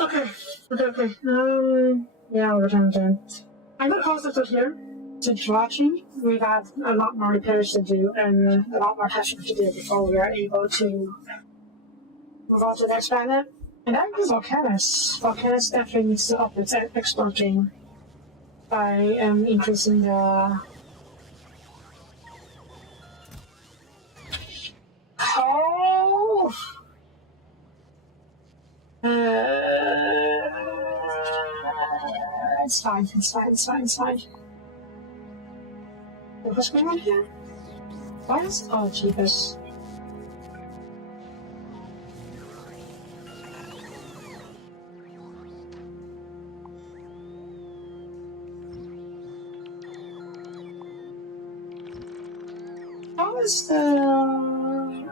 Okay. Yeah, we're done then. I'm gonna pause it here. Since you're watching, we've had a lot more repairs to do and a lot more testing to do before we are able to move on to the next planet. And that is Volcanus. Volcanus definitely needs to up its exporting by increasing the... Oh! It's fine. What's going on here? Why is... Oh, jeepers. How is the...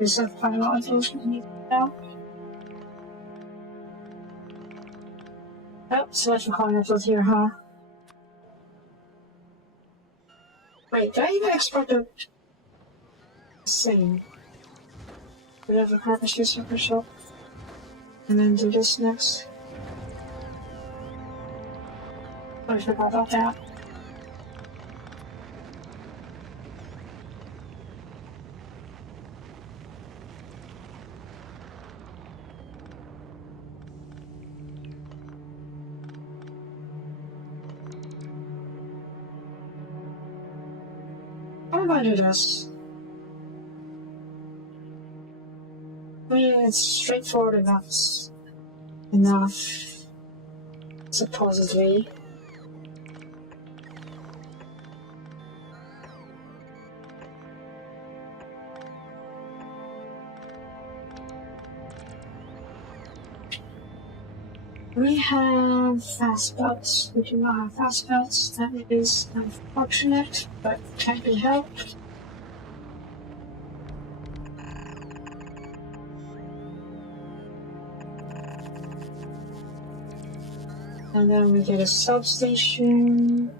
Is that final unfortunately now? Oh, selection colonists here, huh? Wait, did I even export the same? Whatever harvest your super shop. And then do this next. Oh, I forgot about that. How do I do this? I mean, it's straightforward enough. Supposedly. We have fast belts. We do not have fast belts. That is unfortunate, but can't be helped. And then we get a substation.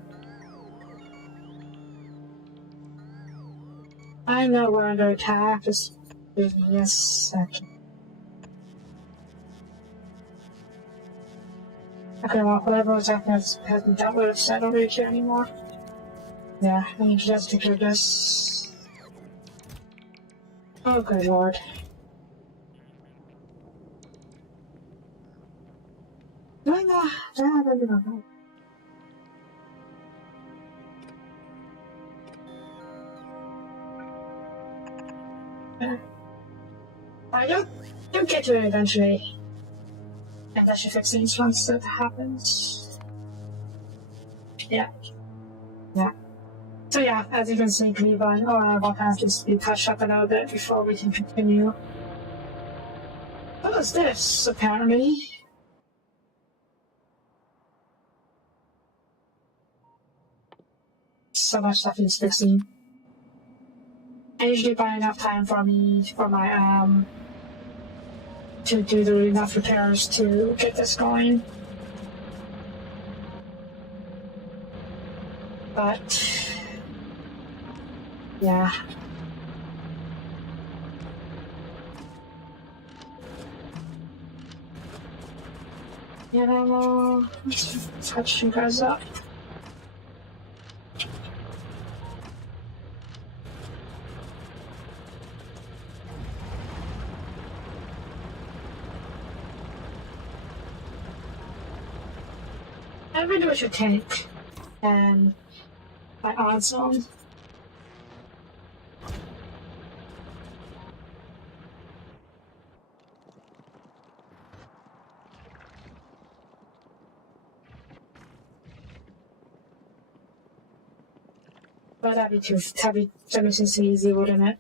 I know we're under attack. Just give me a second. Okay, well, whatever was happening hasn't dealt with, so I don't really care anymore. Yeah, I need to just take care of this. Oh, good lord. You'll get to it eventually. And that should fix things once that happens. Yeah. So yeah, as you can see, Gleba and Volcans just be touched up a little bit before we can continue. What is this, apparently? So much stuff is fixing. I usually buy enough time for my to do enough repairs to get this going. But yeah. You know, let's touch you guys up. I really wish you'd take and my odds on. But that'd be just easy, wouldn't it?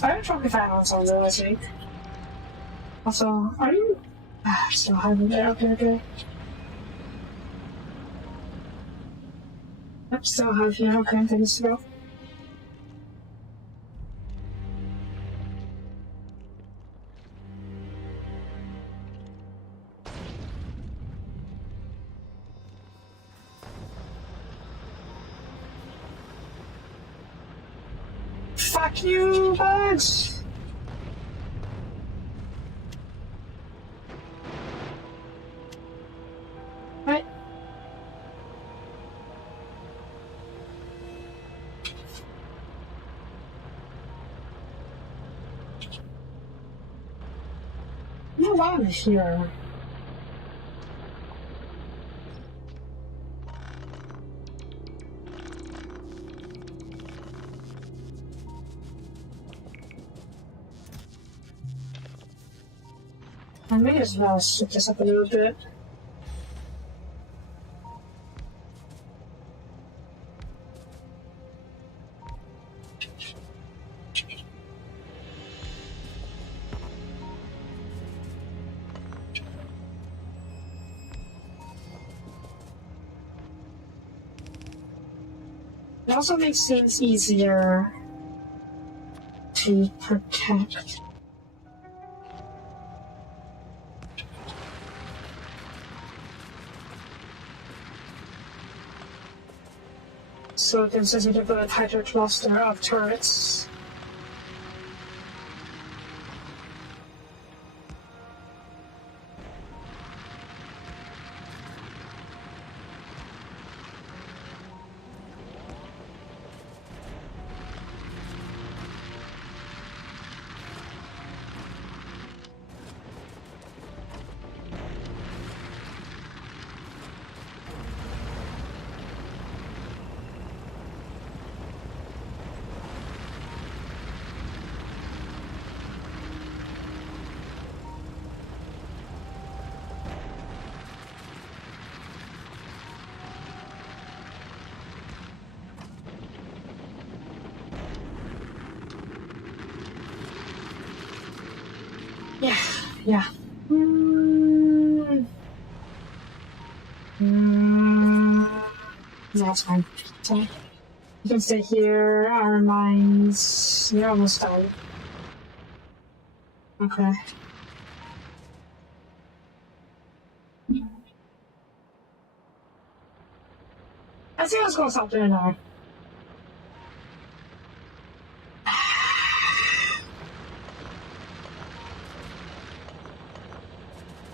I don't probably find on some this week. Also, are you still hiding there? Okay. Yep, still have here, okay, things to go. Fuck you, bugs! Right. No one here. I may as well switch this up a little bit. It also makes things easier to protect. So it consists of a tighter cluster of turrets. Yeah. That's fine. Sorry. You can stay here. Our mines. You're almost done. Okay. I think I was gonna stop doing that.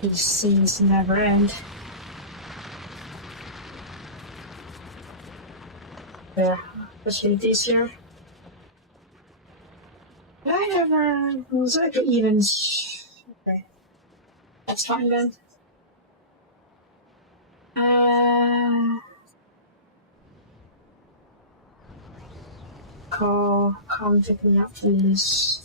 These scenes never end. There. Let's read these here. Did I ever... Was it even... Okay. That's fine then. Come pick me up, please.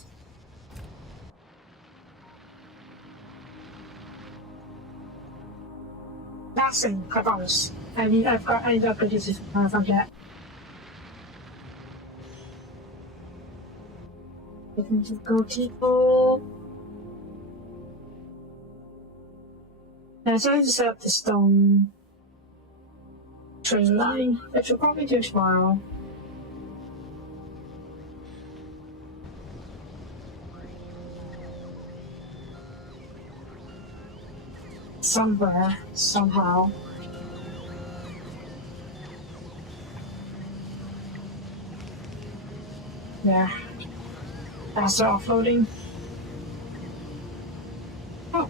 Last thing, I promise. I need to upgrade this if I forget. I can just go people. Now, so I need to set up the stone train line, which we'll probably do tomorrow. Somewhere, somehow. There. Faster offloading. Oh.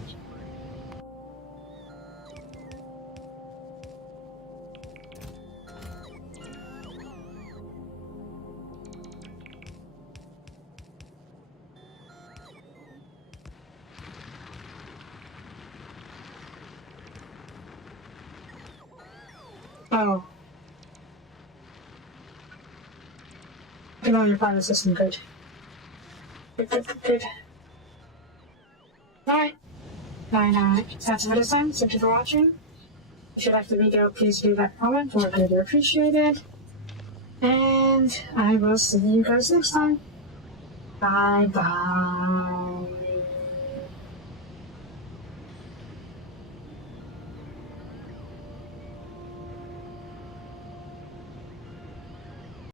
Oh. Get on your pilot system, good. Good. Alright. That's it for this time. Thank you for watching. If you liked the video, please leave that comment, or really appreciate it. And I will see you guys next time. Bye bye.